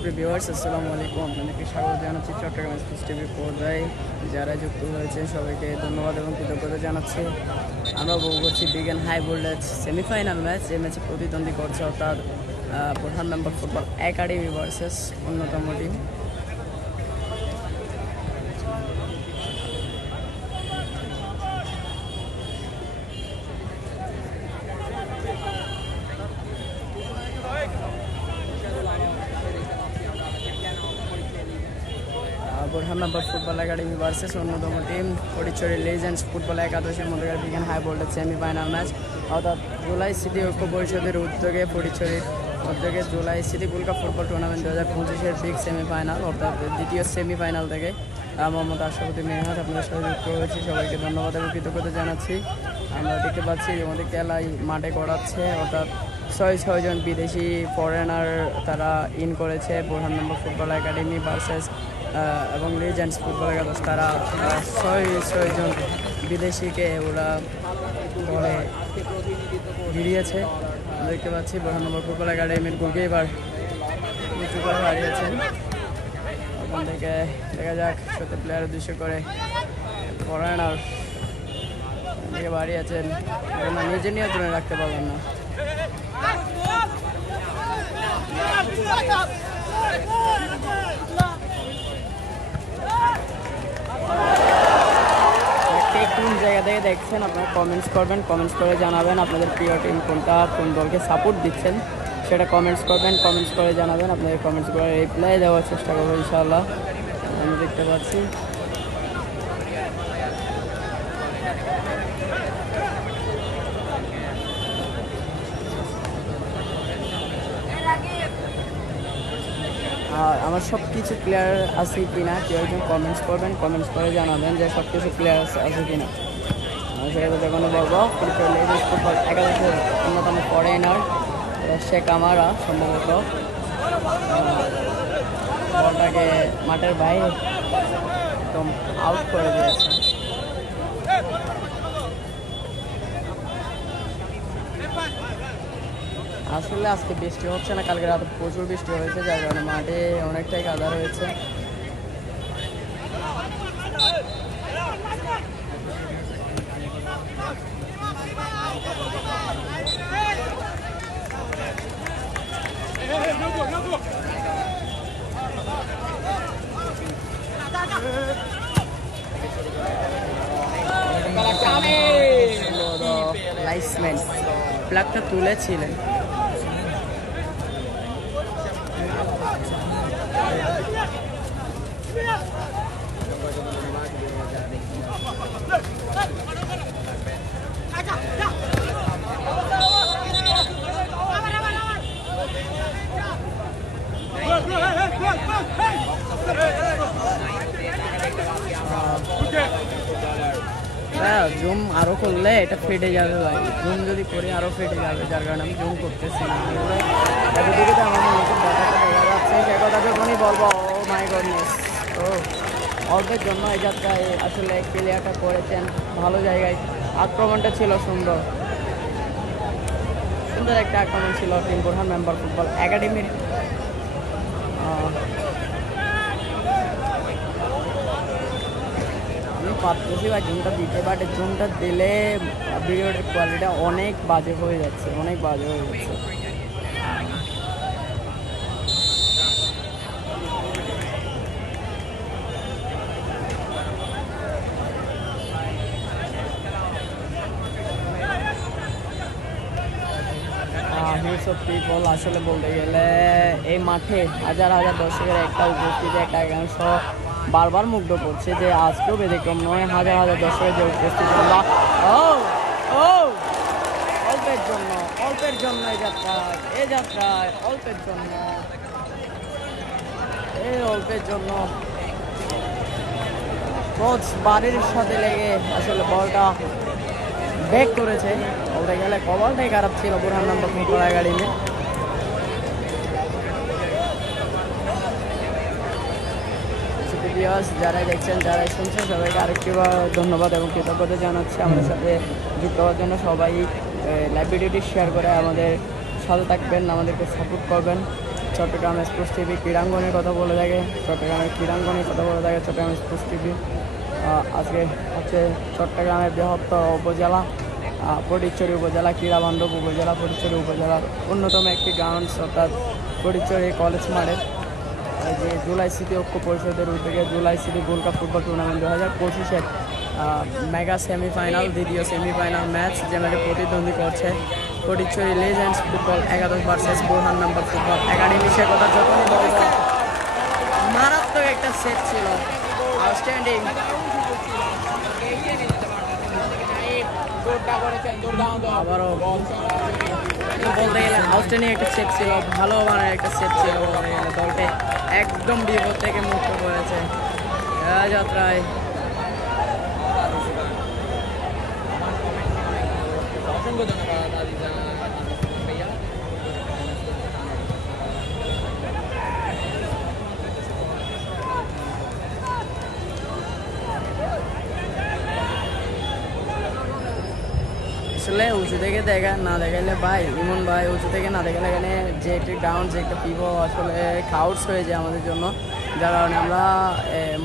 সুপ্রিয় ভিউয়ার্স, আসসালামু আলাইকুম। আপনাদেরকে স্বাগত জানাচ্ছি চট্টগ্রাম স্পোর্টস টিভি পর্দায়। যারা যুক্ত হয়েছে সবাইকে ধন্যবাদ এবং কৃতজ্ঞতা জানাচ্ছি। আমরা উপভোগ করছি বিজ্ঞান হাই ভোল্টেজ সেমিফাইনাল ম্যাচ। এই ম্যাচে প্রতিদ্বন্দ্বী করছে অর্থাৎ প্রধান মেম্বার ফুটবল একাডেমি ভার্সেস অন্যতম টিম। প্রধান মেম্বার ফুটবল একাডেমি ভার্সেস অন্যতম টিম ফটিকছড়ি লেজেন্ডস ফুটবল একাদশের মধ্যকার বিজ্ঞান হাই ভোল্টেজ সেমিফাইনাল ম্যাচ, অর্থাৎ জুলাই সিটি ঐক্য পরিষদের উদ্যোগে ফটিকছড়ির উদ্যোগে July city gold football tournament 2025-এর বিগ সেমিফাইনাল, অর্থাৎ দ্বিতীয় সেমিফাইনাল থেকে মোহাম্মদ আশরাফুদ্দিন মেহনাত আপনাদের সাথে যুক্ত হয়েছি। সবাইকে ধন্যবাদ এবং কৃতজ্ঞতা জানাচ্ছি। আমরা দেখতে পাচ্ছি যে আমাদের খেলাই মাঠে করাচ্ছে, অর্থাৎ 6 জন বিদেশি ফরেনার তারা ইন করেছে প্রধান মেম্বার ফুটবল একাডেমি ভার্সেস এবং লেজেন্ডস ফুটবল একাদশ। তারা 6 জন বিদেশিকে ওরা দলে ভিড়িয়েছে। দেখতে পাচ্ছি প্রধান মেম্বার ফুটবল একাডেমির গোলকিপার উঁচু করে হারিয়েছেন। ওখান থেকে দেখা যাক সত্যি প্লেয়ার উদ্দেশ্য করে ফরেনার থেকে বাড়িয়েছেন, নিজে নিয়ন্ত্রণে রাখতে পারবেন না। কোন জায়গা থেকে দেখছেন আপনারা কমেন্টস করবেন, কমেন্টস করে জানাবেন আপনাদের প্রিয় টিম কোনটা, কোন দলকে সাপোর্ট দিচ্ছেন সেটা কমেন্টস করবেন, কমেন্টস করে জানাবেন। আপনাদের কমেন্টস করে রিপ্লাই দেওয়ার চেষ্টা করবো ইনশাআল্লাহ। আমি দেখতে পাচ্ছি আমার সব কিছু ক্লিয়ার আছে কিনা, কেউ একজন কমেন্টস করবেন, কমেন্টস করে জানাবেন যে সব কিছু ক্লিয়ার আছে কিনা। সেটা যখন বলবো ফুটবল একাদশের অন্যতম ফরেনার শেখ আমারা সম্ভবত বলটাকে মাঠের বাইরে একদম আউট করে দিয়েছে। আসলে আজকে বৃষ্টি হচ্ছে না, কালকে রাতে প্রচুর বৃষ্টি হয়েছে, যার কারণে মাঠে অনেকটাই কাদা রয়েছে। লাইসম্যান ফ্ল্যাগটা তুলেছিলেন। জুম আরো করলে এটা ফেটে যাবে ভাই, জুম যদি করি আরো ফেটে যাবে, যার কারণে আমি জুম করতেছি না। এদিকে তো আমার দেখা যাচ্ছে, সে কথা যখনই বলবো ও মাই গডনেস। তো অল্পের জন্য এই যাত্রায় আসলে ক্লিয়ারটা করেছেন ভালো জায়গায়, আক্রমণটা ছিল সুন্দর সুন্দর একটা আক্রমণ ছিল টিম প্রধান মেম্বার ফুটবল একাডেমির। আমি পারতেছি বা জুমটা দিতে, বাট জুমটা দিলে ভিডিওর কোয়ালিটিটা অনেক বাজে হয়ে যাচ্ছে, অনেক বাজে হয়ে যাচ্ছে। পিপল আসলে বলতে গেলে এই মাঠে হাজার হাজার দর্শকের একটা উপস্থিতি, একটা একাংশ বারবার মুগ্ধ করছে যে আজকেও ব্যতিক্রম নয়। হাজার হাজার দর্শকের যে উপস্থিতি, অল্পের জন্য এই যাত্রায় অল্পের জন্য কোচ বাড়ির সাথে লেগে আসলে বলটা ব্যাক করেছে। বলতে গেলে কবলটাই খারাপ ছিল প্রধান মেম্বার ফুটবল একাডেমি। যারা দেখছেন, যারা শুনছেন সবাইকে আরেকটিবার ধন্যবাদ এবং কৃতজ্ঞতা জানাচ্ছি আমাদের সাথে যুক্ত হওয়ার জন্য। সবাই লাইভ ভিডিওটি শেয়ার করে আমাদের সাথে থাকবেন, আমাদেরকে সাপোর্ট করবেন। চট্টগ্রাম স্পোর্টস টিভি ক্রীড়াঙ্গনের কথা বলে থাকে, চট্টগ্রামের ক্রীড়াঙ্গনের কথা বলে থাকে চট্টগ্রাম স্পোর্টস টিভি। আজকে হচ্ছে চট্টগ্রামের বৃহত্তর উপজেলা ফটিকছড়ি উপজেলা, ক্রীড়াবান্ধব উপজেলা, ফটিকছড়ি উপজেলার অন্যতম একটি গ্রাউন্ডস অর্থাৎ ফটিকছড়ি কলেজ মাঠে যে জুলাই স্মৃতি ঐক্য পরিষদের উদ্যোগে জুলাই স্মৃতি গোল্ড কাপ ফুটবল টুর্নামেন্ট 2025-এর মেগা সেমিফাইনাল দ্বিতীয় সেমিফাইনাল ম্যাচ যেখানে প্রতিদ্বন্দ্বী করছে Fatikchhari legends football 11 versus Borhan number football academy. সে কথা যখনই বলবো, মারাত্মক একটা সেট ছিল, আউটস্ট্যান্ডিং। আবারও বলতে গেলে আউটস্ট্যান্ডিং একটা সেট ছিল, ভালো মানের একটা সেট ছিল বলতে গেলে। দলটি একদম বিপদ থেকে মুক্ত করেছে যাত্রায়। অসংখ্য ধন্যবাদ আসলে উঁচু থেকে দেখা না দেখাইলে ভাই, ইমন ভাই, উঁচু থেকে না দেখালে এখানে যে একটি গ্রাউন্ড, যে একটা পিভো আসলে খাউটস হয়ে যায় আমাদের জন্য, যার কারণে আমরা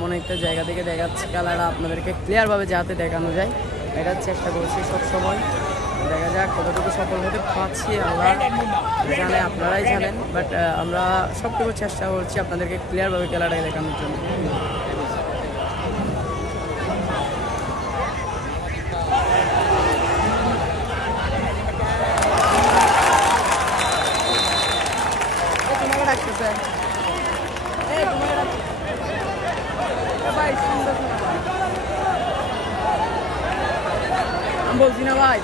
মনে একটা জায়গা থেকে দেখাচ্ছি খেলাটা আপনাদেরকে ক্লিয়ারভাবে যাতে দেখানো যায় এটার চেষ্টা করছি সবসময়। দেখা যাক কতটুকু সফল হতে পারছি, আল্লাহ জানে, আপনারাই জানেন, বাট আমরা সবটুকু চেষ্টা করছি আপনাদেরকে ক্লিয়ারভাবে খেলাটাকে দেখানোর জন্য। আমি বলছি না ভাই,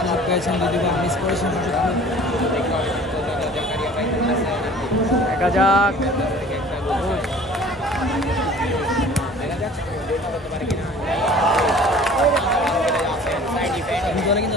সুযোগ পেয়েছেন যদিও মিস করেছেন। দেখা যাক দলে কিন্তু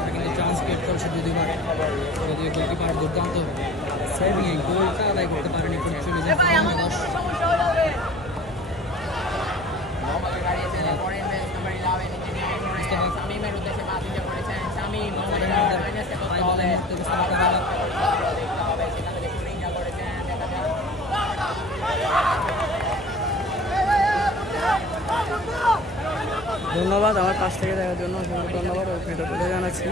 আজকে চান্স ক্রিয়েট করছে যদিও গোলকিপার দুর্দান্ত সেভিং গোলটা আদায় করতে পারেনি। চলে যায় ধন্যবাদ আমার কাছ থেকে দেখার জন্য, অসংখ্য ধন্যবাদ ও কৃতজ্ঞতা জানাচ্ছি।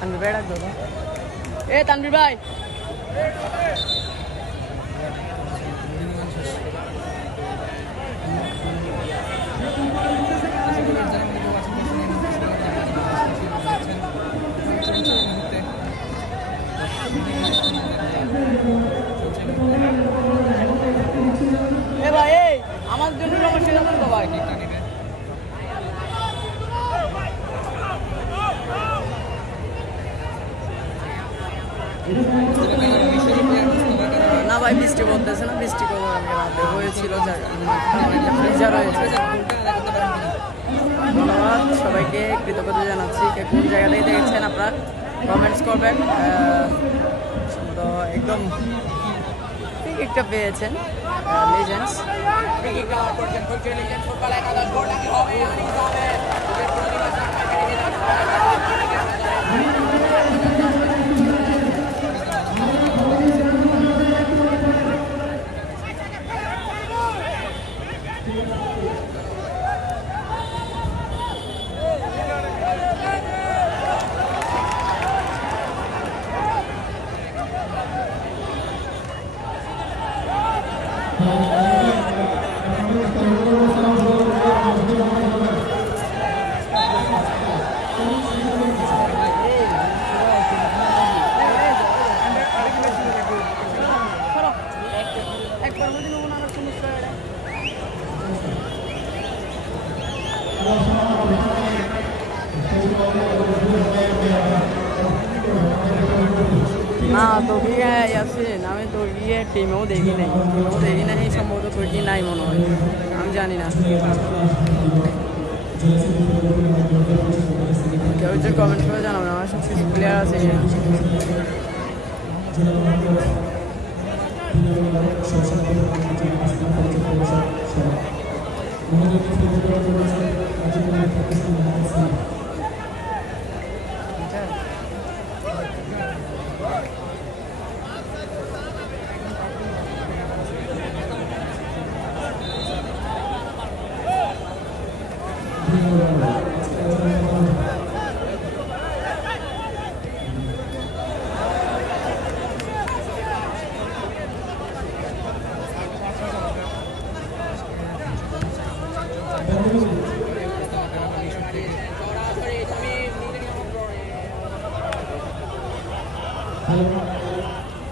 তানভীর ভাই ডাক দাও, তানভীর ভাই আমার জন্য না ভাই বৃষ্টি বলতেছে না, বৃষ্টি হয়েছিল ফ্রিজার হয়েছে। ধন্যবাদ সবাইকে, কৃতজ্ঞতা জানাচ্ছি। কোন জায়গাটাই দেখেছেন আপনারা কমেন্টস করবেন। তো একদম ঠিক একটা পেয়েছেন লিজেন্ডস। না তৌফিক ইয়াসিন, আমি তৌফিকের টিমেও দেখি নাই, সম্ভবত তৌফিক নাই মনে হয়, আমি জানি না। কেউ যে কমেন্ট করে জানাবেন আমার সব কিছু প্লেয়ার আছে।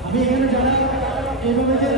আমি এখানে জানা এইভাবে যে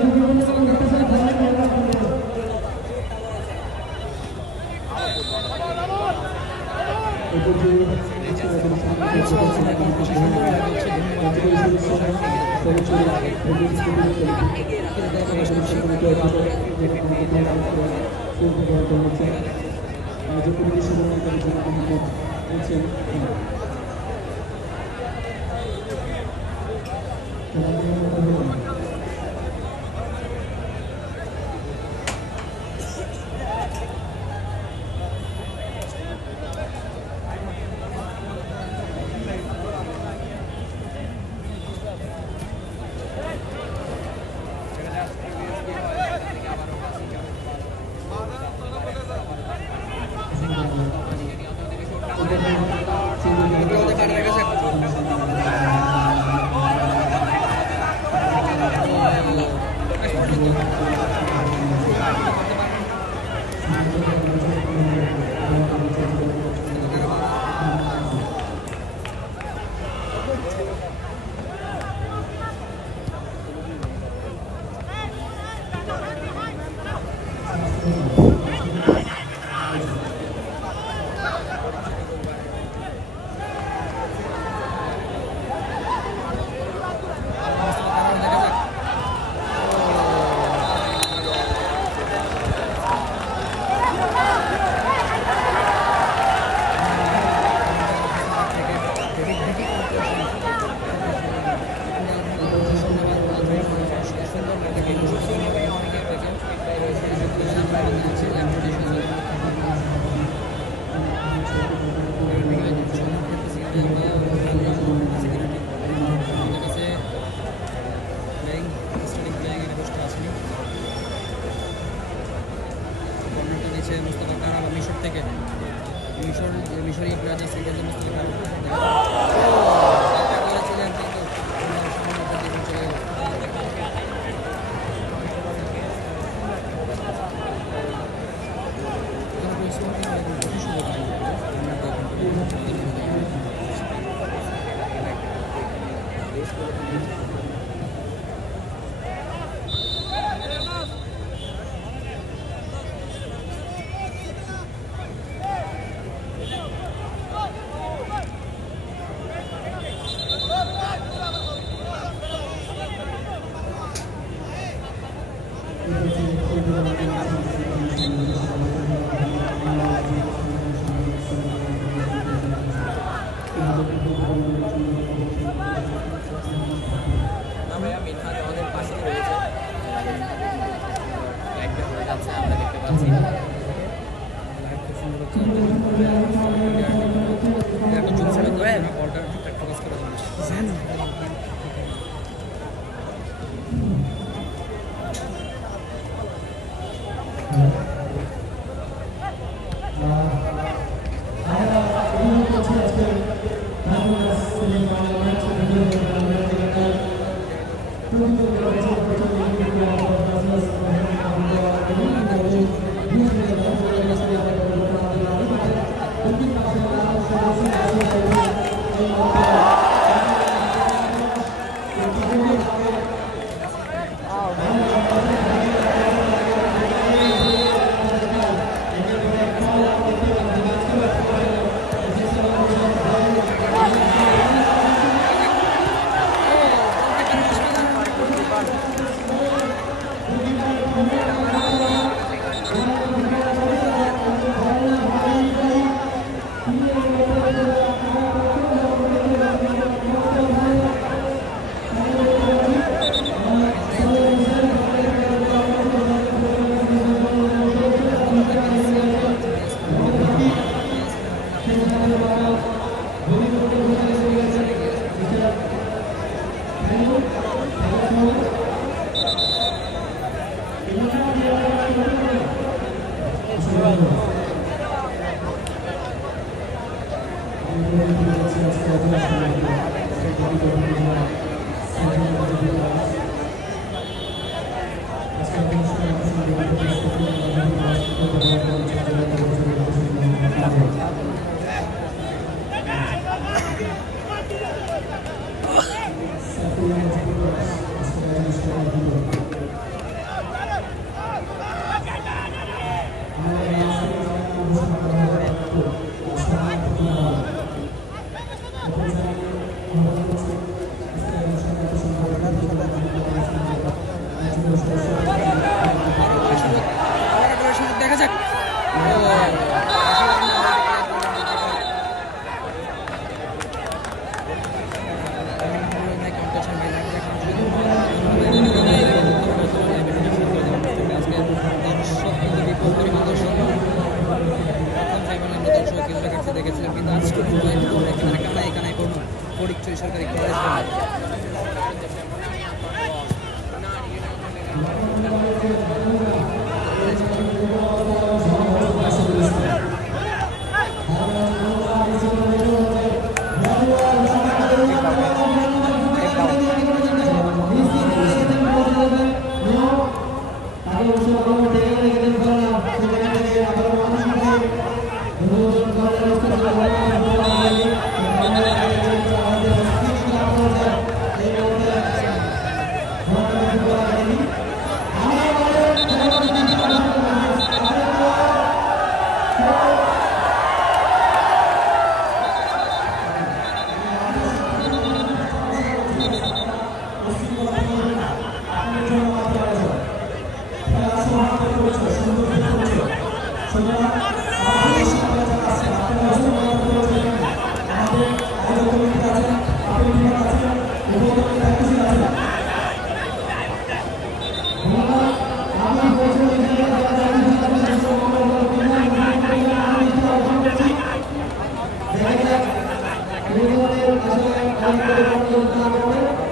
মিশরীয় প্লেয়ারদের সিঙ্গেল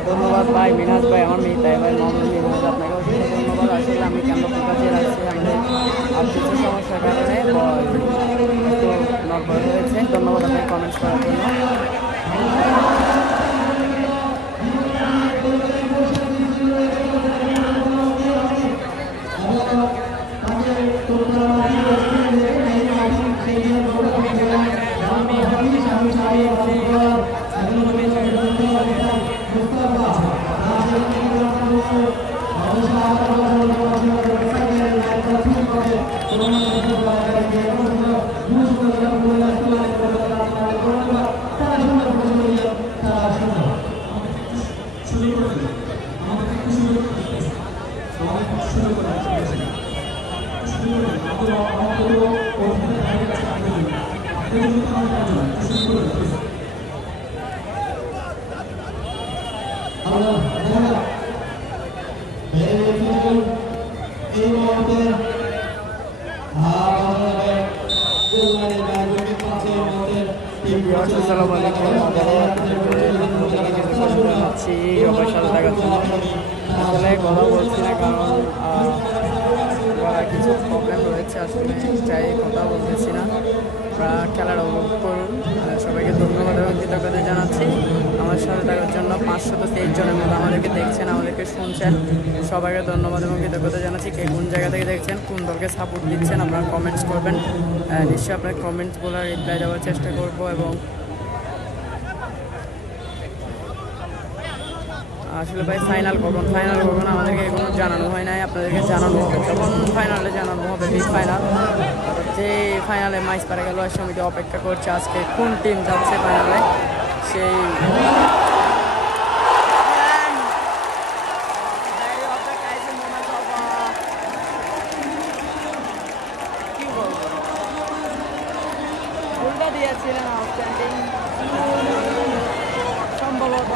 ধন্যবাদ ভাই মিনাজ ভাই, আমার মিতাই ভাই মোহাম্মদ মিনাজ, আপনাকে অসংখ্য ধন্যবাদ। আসলে আমি ক্যামেরা ফোকাসে রাখছি, আমাদের আর কিছু সমস্যার কারণে একটু নড়বড় হয়েছে। ধন্যবাদ আপনাকে কমেন্টস করার জন্য। আসসালামু আলাইকুম। আসলে কথা বলছি না কারণ কিছু প্রবলেম রয়েছে, আসলে চাই কথা বলতেছি না। আপনারা খেলার উপভোগ করুন। সবাইকে ধন্যবাদ এবং কৃতজ্ঞতা জানাচ্ছি আমার সাথে থাকার জন্য। 523 জনের মতো আমাদেরকে দেখছেন, আমাদেরকে শুনছেন, সবাইকে ধন্যবাদ এবং কৃতজ্ঞতা জানাচ্ছি। কে কোন জায়গা থেকে দেখছেন, কোন দলকে সাপোর্ট দিচ্ছেন, আপনারা কমেন্টস করবেন। নিশ্চয়ই আপনার কমেন্টসগুলো রিপ্লাই দেওয়ার চেষ্টা করব। এবং আসলে ভাই ফাইনাল কখন আমাদেরকে এখনো জানানো হয় নাই, আপনাদেরকে জানানো হবে যখন ফাইনালে জানানো হবে। বিগ ফাইনাল, যে ফাইনালে ম্যাচ পারে গেল সমিতি অপেক্ষা করছে আজকে কোন টিম যাচ্ছে ফাইনালে। সেই গোলটা দিয়েছিলেন আউটস্ট্যান্ডিং, সম্ভবত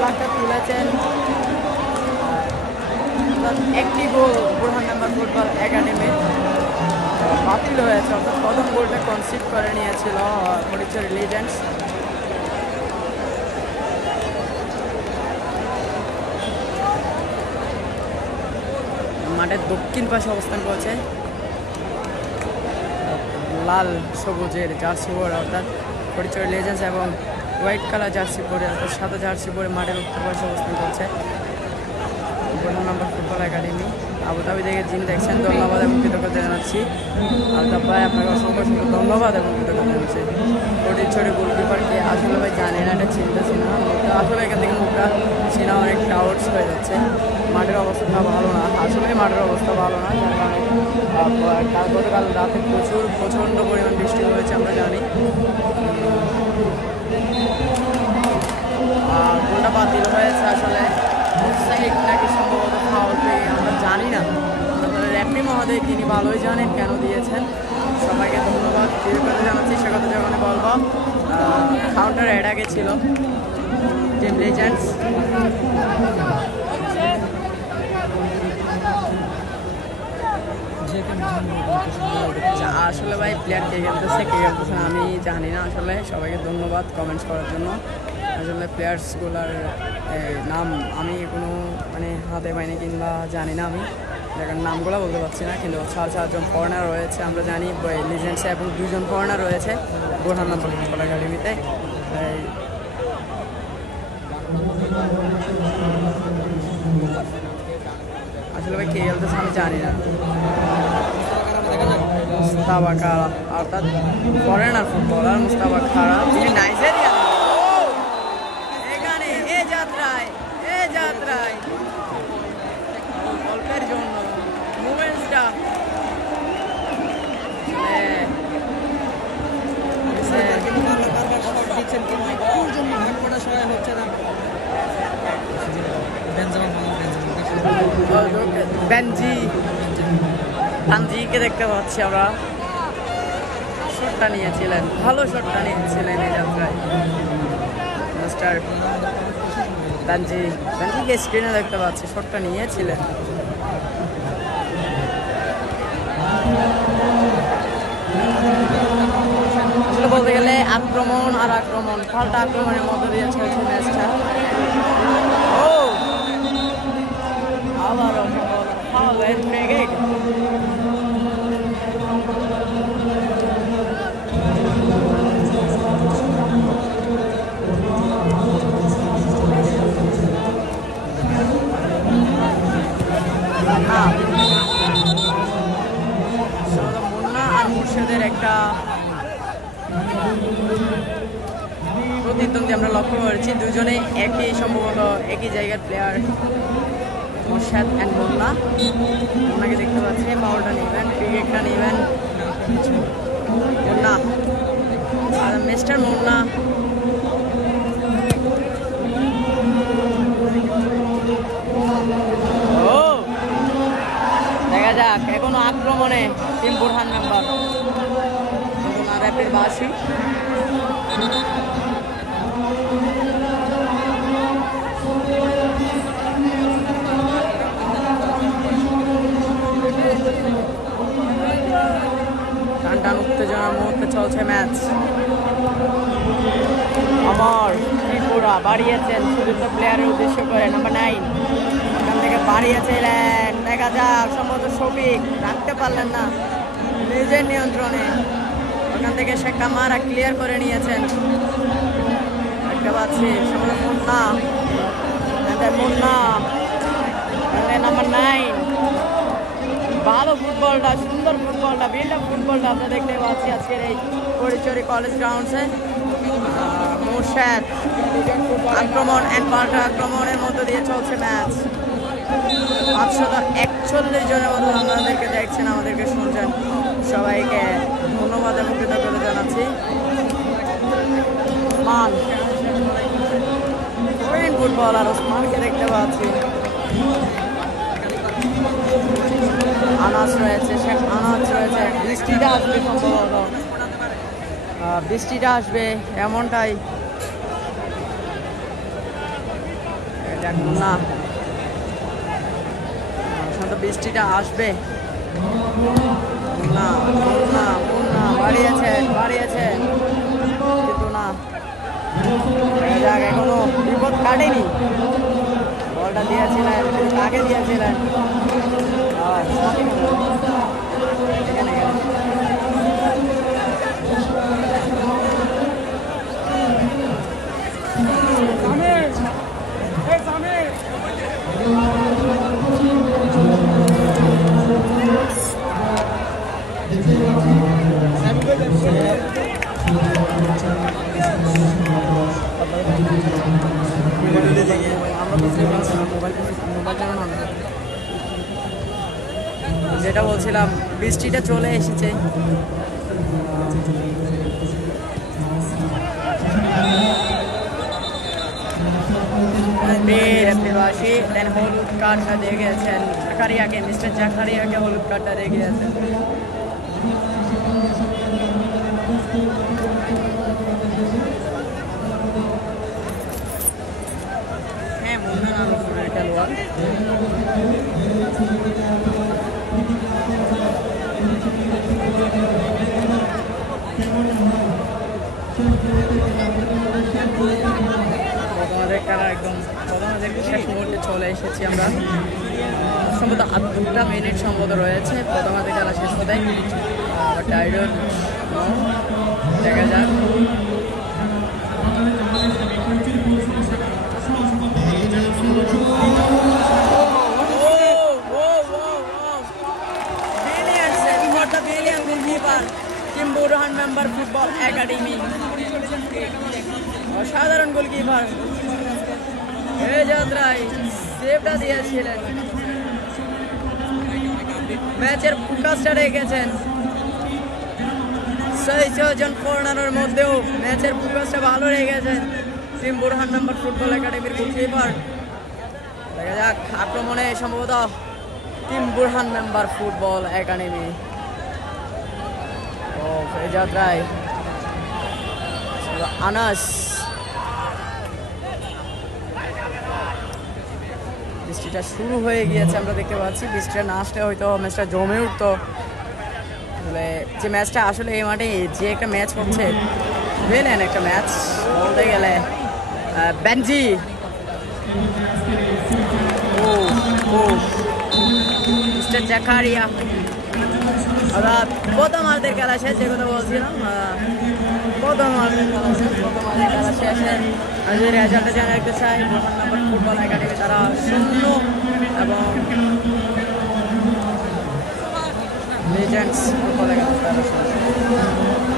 ফ্ল্যাগটা তুলেছেন। একটি গোল বুরহান নাম্বার ফুটবল একাডেমি বাতিল হয়েছে, অর্থাৎ প্রথম গোলটা কনসিভ করে নিয়েছিল ফটিকছড়ি লিজেন্ডস। মাঠের দক্ষিণ পাশে অবস্থান করছে লাল সবুজের জার্সি পরে অর্থাৎ ফটিকছড়ি লিজেন্ডস, এবং হোয়াইট কালার জার্সি পরে অর্থাৎ সাদা জার্সি পরে মাঠের উত্তর পাশে অবস্থান করছে Burhan number football academy. Abu Dhabi থেকে যিনি দেখছেন ধন্যবাদ এবং কৃতজ্ঞতা জানাচ্ছি। আলতাফ ভাই আপনাকে অসংখ্য ধন্যবাদ এবং কৃতজ্ঞতা জানাচ্ছি। ফটিকছড়ি গোলকিপারকে আসলে ভাই জানি না, এটা চিনতেছি না। মুখটা আসলে এখান থেকে মুখটা চিনা অনেক ডাউটস হয়ে যাচ্ছে। মাঠের অবস্থাটা ভালো না, আসলে মাঠের অবস্থা ভালো না, যার কারণে গতকাল রাতে প্রচণ্ড পরিমাণ বৃষ্টি হয়েছে আমরা জানি। গোলটা বাতিল হয়েছে আসলে অফসাইড নাকি সম্ভবত ফাউল পেয়ে আমরা জানি না। রেফারি মহোদয় তিনি ভালোই জানেন কেন দিয়েছেন। সবাইকে ধন্যবাদ কৃতজ্ঞতা জানাচ্ছি। সে কথা যখন বলবো কাউন্টার এড আগে ছিল টিম লিজেন্ডস। আসলে ভাই প্লেয়ার কে খেলতেছে না আমি জানি না। আসলে সবাইকে ধন্যবাদ কমেন্টস করার জন্য। আসলে প্লেয়ার্সগুলার নাম আমি কোনো হাতে পাইনি কিংবা জানি না, আমি দেখেন নামগুলো বলতে পারছি না। কিন্তু 4 জন ফরেনার রয়েছে আমরা জানি লিজেন্ডসে, এবং 2 জন ফরেনার রয়েছে বুরহান নাম্বার ফুটবল একাডেমিতে। আসলে ভাই কে খেলতেছে আমি জানি না। মুস্তাফা খারা অর্থাৎ ফরেনার ফুটবলার মুস্তাফা খারা, তিনি নাইজেরিয়া। এখানে এ যাত্রায় অল্পের জন্য মুভমেন্টসটা তানজিকে দেখতে পাচ্ছি আমরা। শটটা নিয়েছিলেন, ভালো শটটা নিয়েছিলেন এই যাত্রায় মিস্টার তানজিকে স্ক্রিনে দেখতে পাচ্ছি, শটটা নিয়েছিলেন। আসলে বলতে গেলে আক্রমণ আর আক্রমণ, পাল্টা আক্রমণের মধ্য দিয়ে চলছে ম্যাচটা। ও আবারও foul and free kick. Munna আর মুর্শেদের একটা প্রতিদ্বন্দ্বী আমরা লক্ষ্য করেছি। দুজনে সম্ভবত একই জায়গার প্লেয়ার, মুর্শেদ অ্যান্ড মুন্নাকে দেখতে পাচ্ছি। পাওয়ারটা নেবেন, ক্রিকেটটা নেবেন মুন্না আর মিস্টার মুন্না। আক্রমণে টিম বুরহান মেম্বার র্যাপিড বাসি টান টান উত্তেজনার মুহূর্তে চলছে ম্যাচ। আমার ত্রিপুরা বাড়িয়েছেন চতুর্থ প্লেয়ারের উদ্দেশ্য করে নাম্বার 9 ওখান থেকে বাড়িয়েছিলেন, দেখা যাক সম্ভবত শফিক রাখতে পারলেন না নিজের নিয়ন্ত্রণে, ওখান থেকে সে কামারা ক্লিয়ার করে নিয়েছেন। দেখতে পাচ্ছি সম্ভবত মুন্না নাম্বার 9 ভালো ফুটবলটা, সুন্দর ফুটবলটা, বিল্ড আপ ফুটবলটা আমরা দেখতে পাচ্ছি আজকের এই ফটিকছড়ি কলেজ গ্রাউন্ডসে। মোর্শেদ আক্রমণ অ্যান্ড পাল্টা আক্রমণের মধ্য দিয়ে চলছে ম্যাচ। 541 জনের মতো আমাদেরকে দেখছেন, আমাদেরকে শুনছেন, সবাইকে ধন্যবাদ এবং কৃতজ্ঞতা জানাচ্ছি। ওসমান ফুটবলার ওসমানকে দেখতে পাচ্ছি। আনাস রয়েছে, শেখ আনাস রয়েছে। বৃষ্টিটা আসবে সম্ভবত, বৃষ্টিটা আসবে এমনটাই না, বৃষ্টিটা আসবে না। বাড়িয়েছে কিন্তু না, যাক এখনো বিপদ কাটেনি। বলটা দিয়েছিলেন, কাকে দিয়েছিলেন? যেটা বলছিলাম, বৃষ্টিটা চলে এসেছে। হলুদ কার্ডটা দিয়ে গিয়েছেন জাকারিয়াকে, মিস্টার জাকারিয়াকে হলুদ কার্ডটা দিয়ে গিয়েছেন। হ্যাঁ, মুন্না নারুপুরের খেলোয়াড়। আমাদের খেলা একদম আমাদের শেষ মুহূর্তে চলে এসেছি আমরা। সম্ভবত 2 মিনিট সম্ভবত রয়েছে প্রথমার্ধে খেলা শেষ হতে। টাইডর দেখা যাক। Team Burhan member football academy, অসাধারণ গোলকিপার এই যাত্রায় সেভটা দিয়েছিলেন। ম্যাচের ফোকাসটা রেখেছেন 6 জন কর্নারের মধ্যেও ম্যাচের ফোকাসটা ভালো রেখেছেন টিম বুরহান মেম্বার ফুটবল একাডেমির গোলকিপার। দেখা যাক আক্রমণে সম্ভবত team Burhan member football academy. এই যাত্রায় আনাস, বৃষ্টিটা শুরু হয়ে গিয়েছে আমরা দেখতে পাচ্ছি। বৃষ্টিটা না আসলে হয়তো ম্যাচটা জমে উঠতো। আসলে যে ম্যাচটা আসলে এই মাঠে যে একটা ম্যাচ হচ্ছে, বুঝলেন, একটা ম্যাচ বলতে গেলে বেনজি মিস্টার জাকারিয়া অর্থাৎ প্রথমার্ধের খেলা শেষ, যে কথা বলছিলাম প্রথমার্ধের খেলা শেষে যদি রেজাল্টটা জানা রাখতে চাই, ফুটবল একাডেমি তারা 0 এবং লেজেন্ডস ফুটবল একাডেমি তারা 0।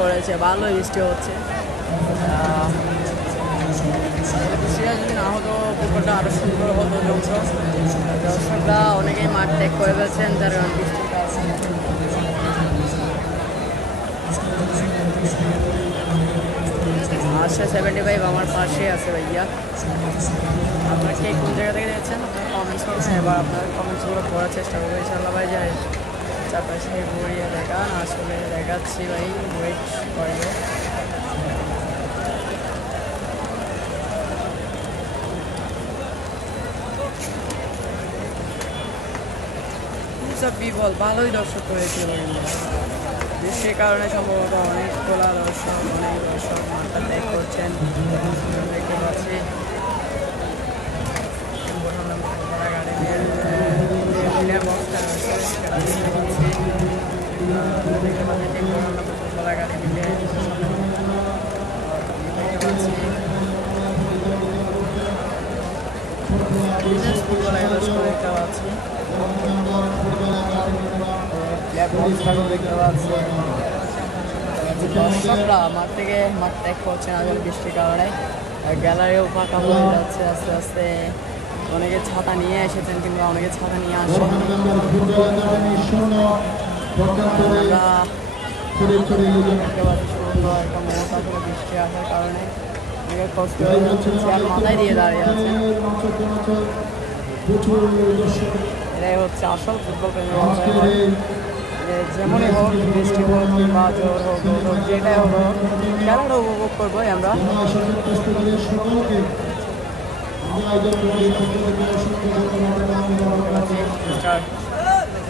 করেছে, ভালো বৃষ্টি হচ্ছে। বৃষ্টিটা যদি না হতো পুকুরটা আরও সুন্দর হতো, জমতো। দর্শকরা অনেকেই মাঠ ত্যাগ করে ফেলছেন যার কারণে বৃষ্টির কারণে। আচ্ছা 75 আমার পাশে আছে ভাইয়া। আপনার কে কোন জায়গা থেকে দেখছেন আপনার কমেন্টস করবেন, এবার আপনার কমেন্টসগুলো পড়ার চেষ্টা করবো ইনশাল্লাহ ভাই। যায় চারপাশে ঘুরিয়ে দেখান, আসলে দেখাচ্ছি ভাই, ওয়েট করবে। বিবল ভালোই দর্শক হয়েছিল, কিন্তু বৃষ্টির কারণে সম্ভবত অনেক খোলা দর্শক, অনেক দর্শক মাঠটা ত্যাগ করছেন দেখতে পাচ্ছি। গাড়ি মিলে ফুটবল দেখতে পাচ্ছি, দেখতে পাচ্ছি। দর্শকরা মাঠ থেকে মাঠ ত্যাগ করছেন আসলে বৃষ্টির কারণে। গ্যালারিও ফাঁকা হয়ে যাচ্ছে আস্তে আস্তে। অনেকে ছাতা নিয়ে এসেছেন কিন্তু অনেকে ছাতা নিয়ে আসেন। সুন্দর একটা মমতা করে বৃষ্টি আসার কারণে অনেকে কষ্ট হয়ে যাচ্ছে, চেয়ার মাথায় দিয়ে দাঁড়িয়ে আছে। এটাই হচ্ছে আসল ফুটবল প্রেমী। যেমনই হোক, বৃষ্টি হোক কিংবা জোর হোক, যেটাই হোক, খেলাটা উপভোগ করবো আমরা।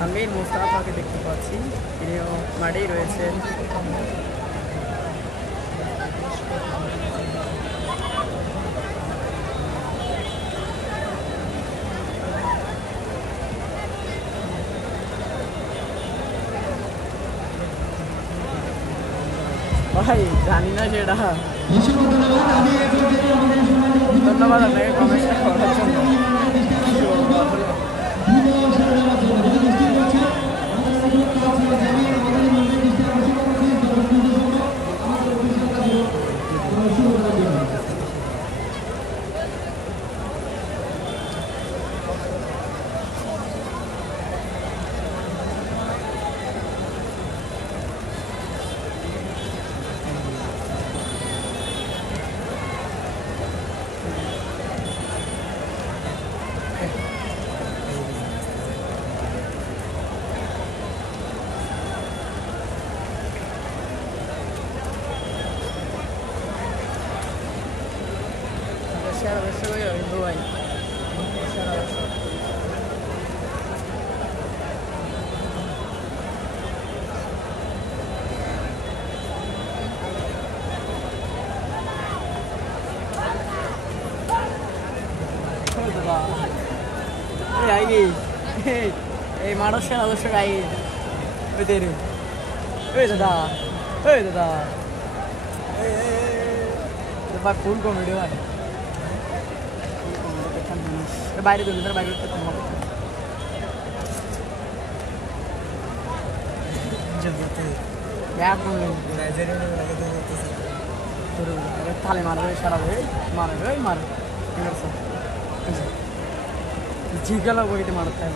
আমির মুস্তাফাকে দেখতে পাচ্ছি, তিনিও মাঠেই রয়েছেন। ভাই জানি না সেটা। ধন্যবাদ আপনাকে কমেন্টটা করার জন্য। Secara besok ya itu aja. Secara besok. এই মানুষের অবশ্য গাই দাদা দাদা ভাই ফুল কমেডি ভাই, বাইরে দূর বাইরে তালে মারবে সারা মারবে মারবে জিগালা বইতে মারতে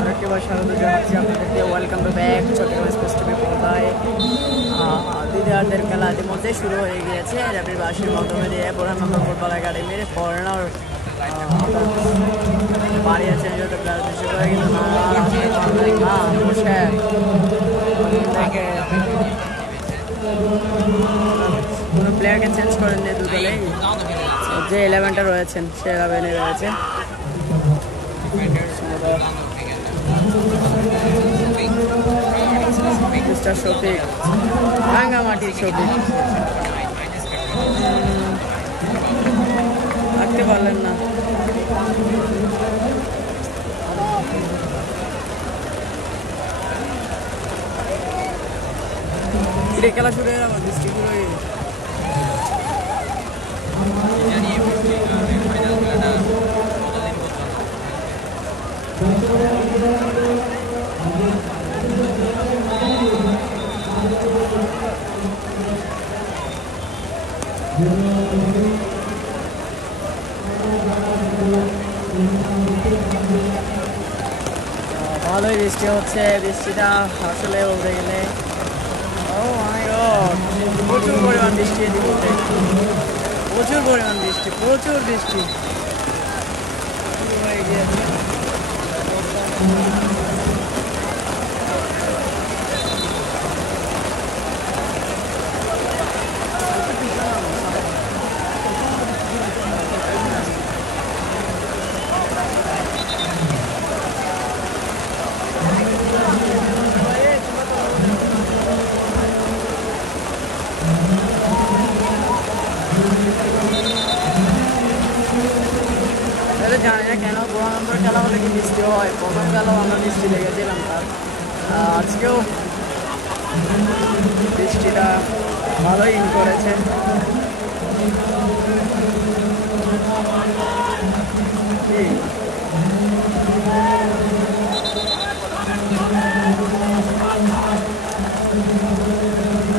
আরেকটিবার স্বাগত জানাচ্ছি আপনাদেরকে। Welcome to back Chattogram sports TV পর্দায়। দ্বিতীয়ার্ধের খেলা ইতিমধ্যে শুরু হয়ে গিয়েছে। র্যাপিড বাসির মাধ্যমে দিয়ে বুরহানুদ্দিন ফুটবল একাডেমির ফরেনার বাড়িয়েছেন যত প্লেয়ার হিসেবে, কিন্তু কোনো প্লেয়ারকে চেঞ্জ করেননি দুদলেই। যে 11টা রয়েছেন সে 11-এ রয়েছে। মিস্টার শফিক, রাঙ্গামাটির শফিক থাকতে পারলেন না। খেলা শুরু হয়ে আমার দৃষ্টি শুরু হয়ে ভালোই বৃষ্টি হচ্ছে। বৃষ্টিটা আসলে উঠে গেলে প্রচুর পরিমাণ বৃষ্টি, এদিকে প্রচুর পরিমাণ বৃষ্টি, প্রচুর বৃষ্টি হয়ে গিয়েছে। জানি না কেন গোয়া নম্বর খেলা হলে কি বৃষ্টি হয়। প্রথম খেলাও আমরা বৃষ্টি লেগেছিলাম, তার আজকেও বৃষ্টিটা ভালোই ইন করেছে।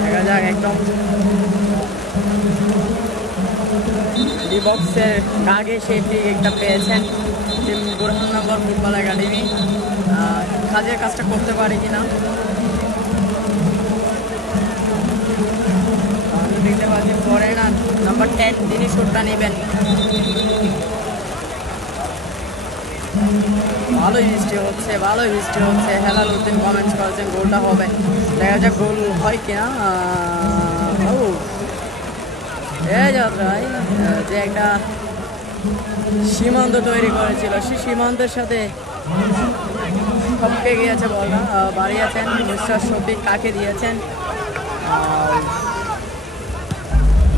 দেখা যাক, একদম ডি বক্সের আগে সেই ফ্রি একটা পেয়েছেন বুরহানুদ্দিন ফুটবল একাডেমি। কাজের কাজটা করতে পারে কিনা দেখতে পাচ্ছি। ফরেনার নাম্বার 10 তিনি শুটটা নেবেন। ভালোই বৃষ্টি হচ্ছে, ভালোই বৃষ্টি হচ্ছে। হেলাল উদ্দিন কমেন্টস করেছেন গোলটা হবে, দেখা যাক গোল হয় কিনা। যে একটা সীমান্ত তৈরি করেছিল, সেই সীমান্তের সাথে টপকে গিয়েছে বলটা। বাড়িয়েছেন মিস্টার শফিক, কাকে দিয়েছেন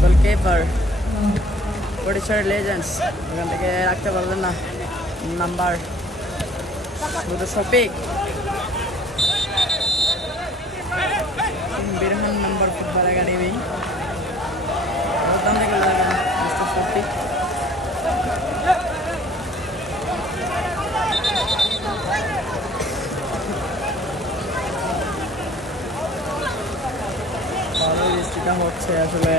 গোলকিপার পরিচয় লেজেন্ডস, ওখান থেকে রাখতে পারলেন না নাম্বার শুধু Shafiq. Birhan number football academy mister Shafiq. বৃষ্টিটা হচ্ছে আসলে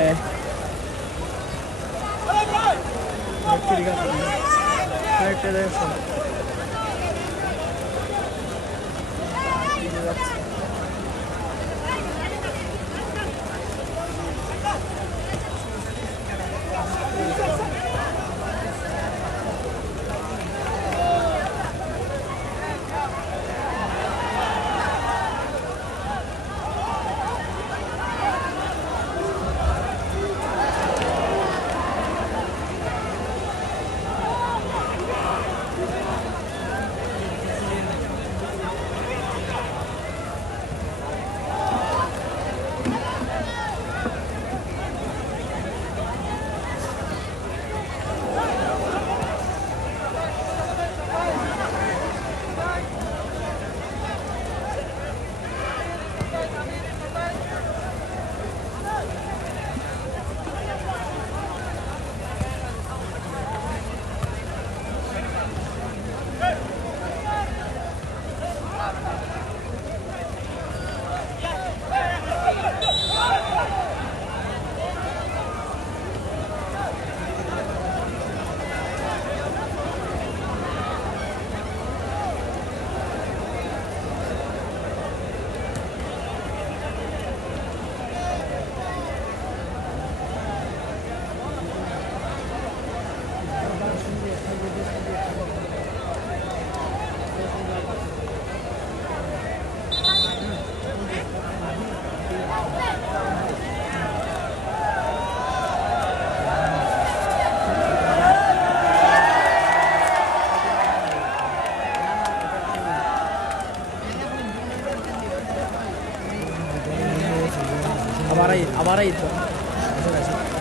আবারই তো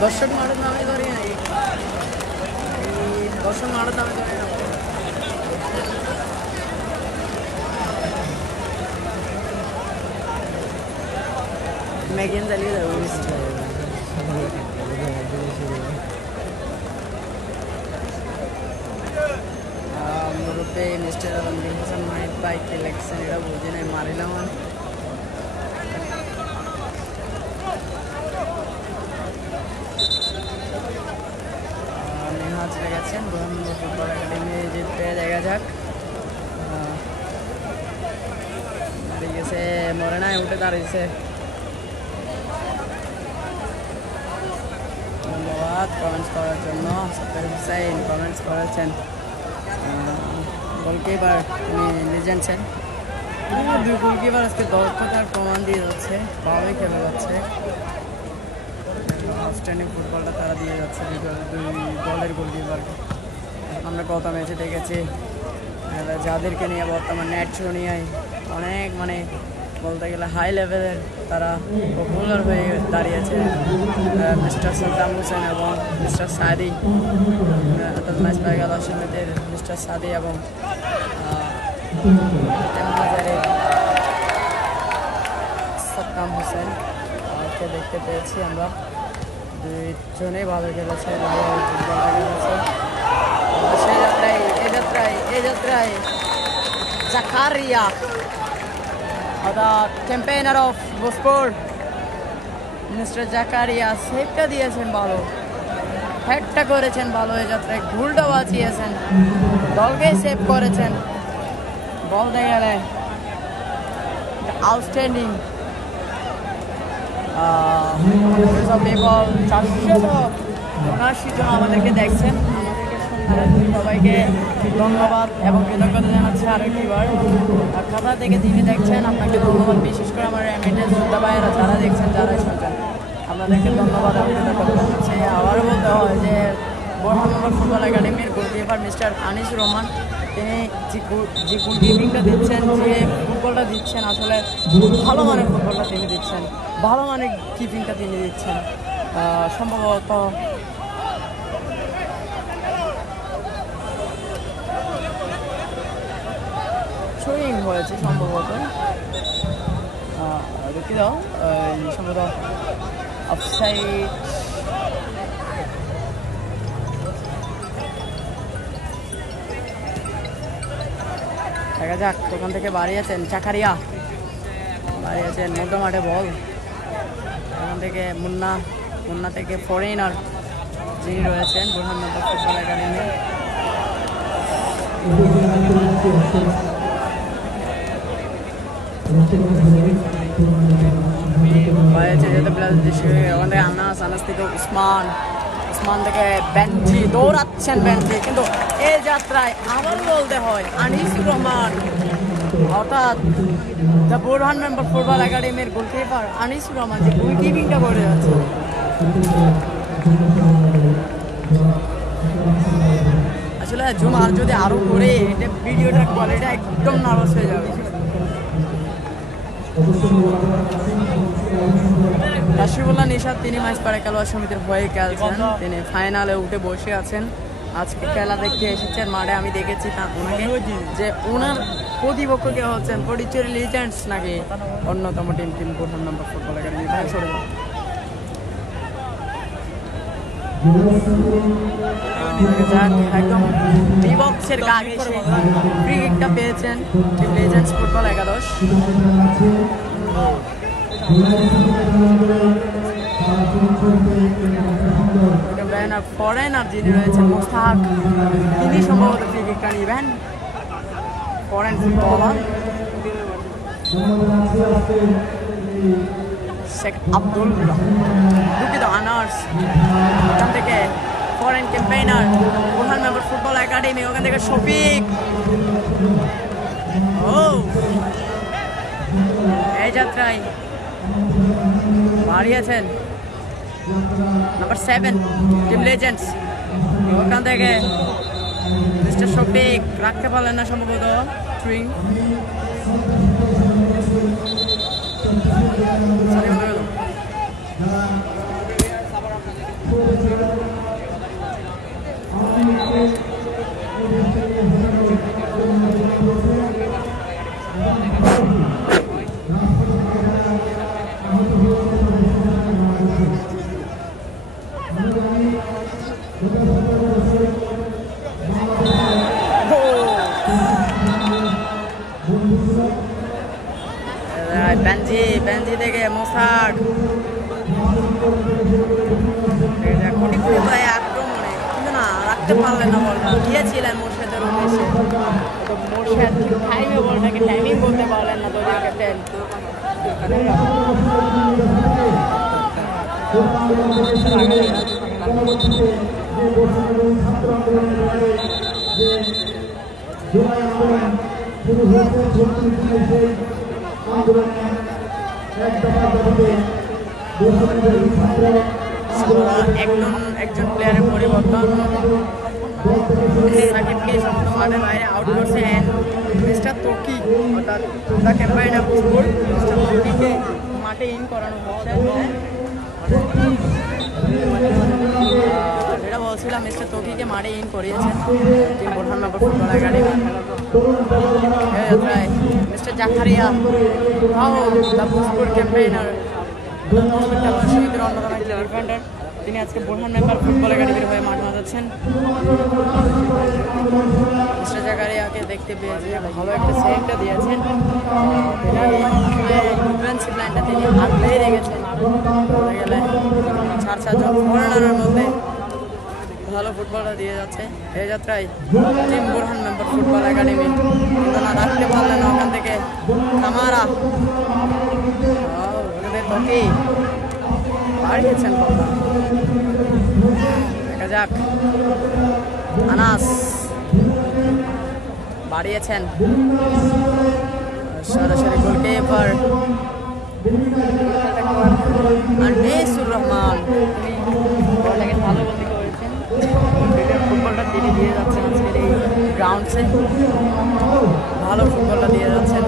দর্শক মাঠের নামে ধরি না দর্শক মাঠের নামে ধরি না मैगेन चलिए मुरुबे मिस्टर रणबीर हासान माइट बाइक इलेक्शन এটা বুঝি নাই মারিলাম নেহা চলে গেছেন বহরমপুর ফুটবল একাডেমি জিততে দেখা যাক ঠিক আছে মরেনায় উঠে দাঁড়িয়েছে ধন্যবাদ কমেন্টস করার জন্য সাব্বির হুসাইন কমেন্টস করেছেন গোলকিপার তিনি লিজেন্ডছেন দুই গোলকিপার আজকে দক্ষতার প্রমাণ দিয়ে যাচ্ছে ভালোই খেলে যাচ্ছে আউটস্ট্যান্ডিং ফুটবলটা তারা দিয়ে যাচ্ছে দুই দলের গোলকিপারকে আমরা গত ম্যাচে দেখেছি যাদেরকে নিয়ে বর্তমান নেট শো নিয়ে অনেক মানে বলতে গেলে হাই লেভেলের তারা পপুলার হয়ে দাঁড়িয়েছে মিস্টার সাদ্দাম হোসেন এবং মিস্টার সাদি অর্থাৎ ম্যাচ পাইগাল সমিতির মিস্টার সাদি এবং সাদ্দাম হোসেন কে দেখতে পেয়েছি আমরা দুইজনেই ভালো খেলেছে সেই যাত্রায় Zakaria the campaigner of Bospor Mr. Zakaria সেভটা দিয়েছেন ভালো হেডটা করেছেন ভালো এই যাত্রায় গোলটা বাঁচিয়েছেন দলকে সেভ করেছেন বলতে গেলে আউটস্ট্যান্ডিং পিপল 479 জন আমাদেরকে দেখছেন সবাইকে ধন্যবাদ এবং কৃতজ্ঞতা জানাচ্ছি আরেকটিবার খাতা থেকে যিনি দেখছেন আপনাকে ধন্যবাদ বিশেষ করে আমার রেমিটেন্স যোদ্ধা ভাইয়েরা যারা দেখছেন যারাই শুনছেন আপনাদেরকে ধন্যবাদ এবং কৃতজ্ঞতা জানাচ্ছি আবারও বলতে হয় যে বহরমপুর ফুটবল একাডেমির গোলকিপার মিস্টার আনিসুর রহমান তিনি যে গোলকিপিংটা দিচ্ছেন যে ফুটবলটা দিচ্ছেন আসলে ভালো মানের ফুটবলটা তিনি দিচ্ছেন ভালো মানের কিপিংটা তিনি দিচ্ছেন সম্ভবত থ্রোয়িং হয়েছে সম্ভবত দেখি দাও সম্ভবত অফসাইড দেখা যাক ওখান থেকে বাড়িয়েছেন জাকারিয়া বাড়িয়েছেন মধ্য মাঠে বল ওখান থেকে মুন্না থেকে ফরেনার যিনি রয়েছেন বহরমপুর ফুটবল একাডেমি আনাস থেকে উসমান থেকে বেঞ্চি দৌড়াচ্ছেন বেঞ্চি কিন্তু এই যাত্রায় আবার বলতে হয় আনিসুর রহমান অর্থাৎ দ্য বহরমপুর ফুটবল একাডেমির গোলকিপার আনিসুর রহমান যে গোলকিপিংটা করে যাচ্ছে আসলে জুম আর যদি আরো করে এটা ভিডিওটার কোয়ালিটি একদম নার্ভাস হয়ে যাবে রাশিদুল্লাহ নিশাদ তিনি মাইজপাড়া খেলোয়াড় সমিতির হয়ে খেলছেন তিনি ফাইনালে উঠে বসে আছেন আজকে খেলা দেখতে এসেছেন মাঠে আমি দেখেছি ওনাকে যে ওনার প্রতিপক্ষকে হচ্ছেন ফটিকছড়ি লিজেন্ডস নাকি অন্যতম টিম বহরমপুর ফুটবল একাডেমি একদম বিবক্সের গাগে এসে ফ্রি কিকটা পেয়েছেন টিম লিজেন্ডস ফুটবল একাদশ ফরেনার যিনি রয়েছেন মোস্তাক তিনি সম্ভবত ফ্রি কিকটা নিবেন ফরেন ফুটবলার শেখ আব্দুল দুঃখিত আনার্স ওখান থেকে foreign campaigner Baharampur football academy ওখান থেকে শফিক এই যাত্রায় বাড়িয়েছেন নাম্বার 7 টিম লেজেন্ডস ওখান থেকে মিস্টার শফিক রাখতে পারলেন না সম্ভবত ট্রিং বেঞ্জি থেকে মোসাক আক্রমণে কিন্তু না রাখতে পারলেন না বলটা দিয়েছিলেন মোর্শেদের উদ্দেশ্যে তো মোর্শেদ টাইমে বলটাকে টাইমিং করতে পারলেন না দলীয় ক্যাপ্টেন একজন প্লেয়ারের পরিবর্তন সাকিবকে সমস্ত মাঠের বাইরে আউট করছে মিস্টার তকি অর্থাৎ the campaign of football mister তকিকে মাঠে ইন করানো হচ্ছে যেটা বলছিলাম মিস্টার তকিকে মাঠে ইন করিয়েছেন team Borhannagar football academy mister Zakaria the football campaigner সমিতির অন্যতম একজন ডিফেন্ডার তিনি আজকে বোরহাননগর ফুটবল একাডেমির হয়ে মাঠ মাতাচ্ছেন মিস্টার জাকারিয়াকে দেখতে পেয়েছি ভালো একটা সেভটা দিয়েছেন ডিফেন্সিভ লাইনটা তিনি আগলেই রেখেছেন গেলে 4-4 ফরেনারের মধ্যে ভালো ফুটবলটা দিয়ে যাচ্ছে এই যাত্রায় টিম বোরহাননগর ফুটবল একাডেমি কিন্তু না রাখতে পারলেন না ওখান থেকে কামারা তকি বাড়িয়েছেন কথা দেখা যাক আনাস বাড়িয়েছেন সরাসরি গোলকিপার আনিসুর রহমান বলটাকে ভালো বলতে করেছেন ফুটবলটা তিনি দিয়ে যাচ্ছেন আজকের এই গ্রাউন্ডসে ভালো ফুটবলটা দিয়ে যাচ্ছেন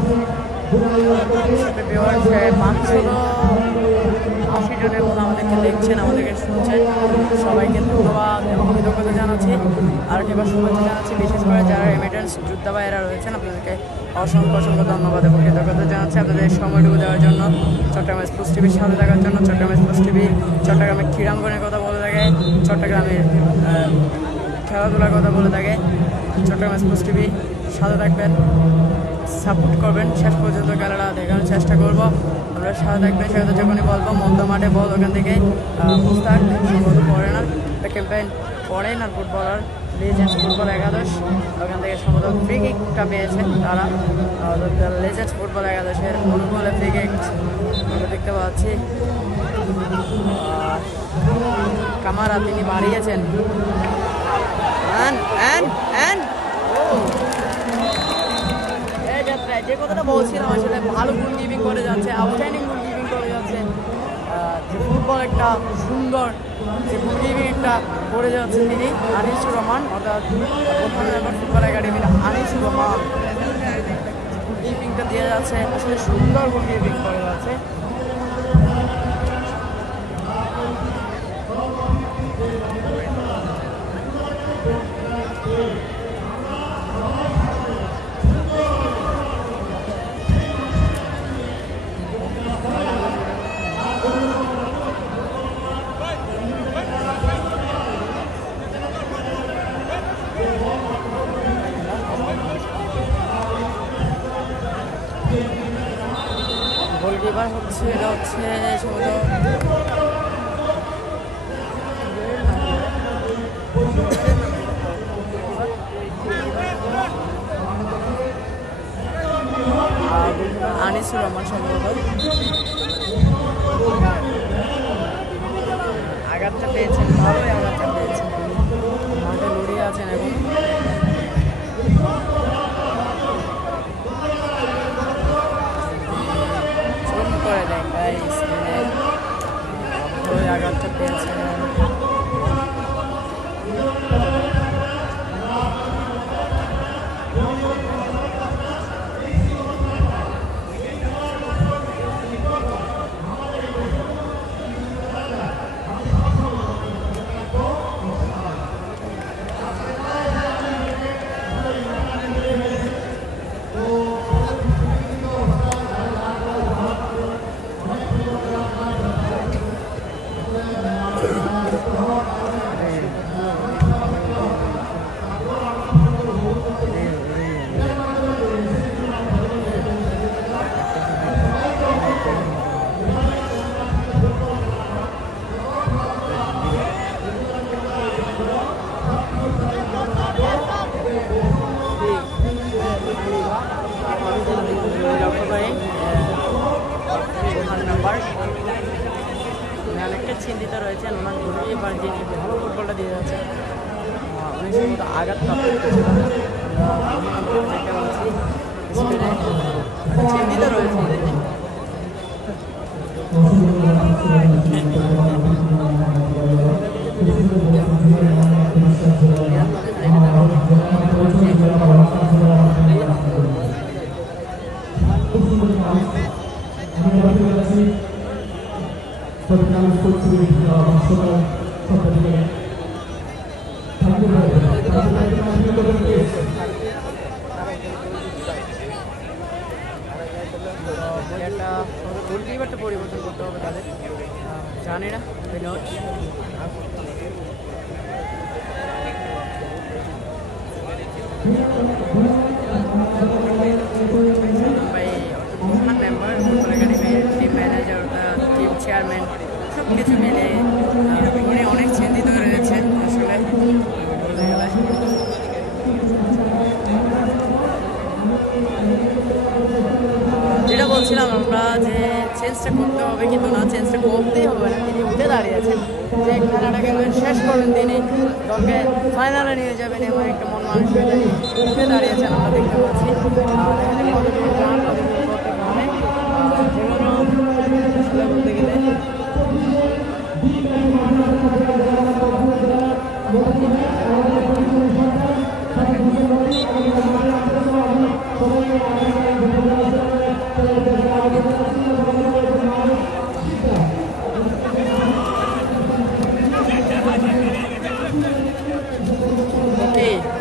580 জনের মতো আমাদেরকে দেখছেন আমাদেরকে শুনছেন সবাইকে ধন্যবাদ এবং কৃতজ্ঞতা জানাচ্ছি আর একবার শুভেচ্ছা জানাচ্ছি বিশেষ করে যারা রেমিটেন্স যোদ্ধা ভাইয়েরা রয়েছেন আপনাদেরকে অসংখ্য ধন্যবাদ এবং কৃতজ্ঞতা জানাচ্ছি আপনাদের সময়টুকু দেওয়ার জন্য চট্টগ্রাম স্পোর্টস টিভির সাথে থাকার জন্য চট্টগ্রাম স্পোর্টস টিভি চট্টগ্রামের ক্রীড়াঙ্গনের কথা বলে থাকে চট্টগ্রামের খেলাধুলার কথা বলে থাকে চট্টগ্রাম স্পোর্টস টিভি সাথে থাকবেন সাপোর্ট করবেন শেষ পর্যন্ত খেলাটা দেখানোর চেষ্টা করব আমরা সাথে থাকবেন সেটা যখনই বলবো মধ্য মাঠে বল ওখান থেকে মুস্তাক সম্ভবত পড়ে না ক্যাম্পেইন পড়েন আর ফুটবলার লেজেন্ডস ফুটবল একাদশ ওখান থেকে সম্ভবত ফ্রি কিকটা পেয়েছেন তারা লেজেন্ডস ফুটবল একাদশের অনুকূলে ফ্রি কিক আমরা দেখতে পাচ্ছি কামারা তিনি বাড়িয়েছেন যে কথাটা বলছিলাম আসলে ভালো গোল কিপিং করে যাচ্ছে আউটস্ট্যান্ডিং গোল কিপিং করে যাচ্ছে যে ফুটবল একটা সুন্দর যে গোল কিপিংটা করে যাচ্ছে তিনি আনিসুর রহমান অর্থাৎ বোরহাননগর ফুটবল একাডেমির আনিসুর রহমান গোল কিপিংটা দিয়ে যাচ্ছে আসলে সুন্দর গোল কিপিং করে যাচ্ছে গোলকিপার হচ্ছে এটা হচ্ছে আনিসুর রহমান সম্ভবত আঘাতটা পেয়েছেন ভালোই আঘাতটা পেয়েছেন মাঠে লড়িয়ে আছেন এখন করে দেয় ভালোই আঘাতটা পেয়েছেন চিন্তিত রয়েছেন, ওনার ঘুরে এবার যিনি ভালো ফুটবলটা দিয়ে যাচ্ছে উনি সম্ভবত আঘাত প্রাপ্ত ছিল, দেখতে পাচ্ছি স্পেনে চিন্তিত রয়েছে তিনি। একটা গোলকিপারটা পরিবর্তন করতে হবে তাদের, জানি না বিনোদ মেম্বার, ফুটবল একাডেমির টিম ম্যানেজার, টিম চেয়ারম্যান সব কিছু মিলে উনি অনেক চিন্তিত রয়েছেন আসলে বলতে গেলে। যেটা বলছিলাম আমরা যে চেঞ্জটা করতে হবে, কিন্তু না চেঞ্জটা করতেই হবে না, তিনি উঠে দাঁড়িয়েছেন যে খেলাটা কিন্তু শেষ করবেন, তিনি দলকে ফাইনালে নিয়ে যাবেন এমন একটা মন মানসিকতা নিয়ে উঠে দাঁড়িয়েছেন আমরা দেখতে পাচ্ছি। বলতে গেলে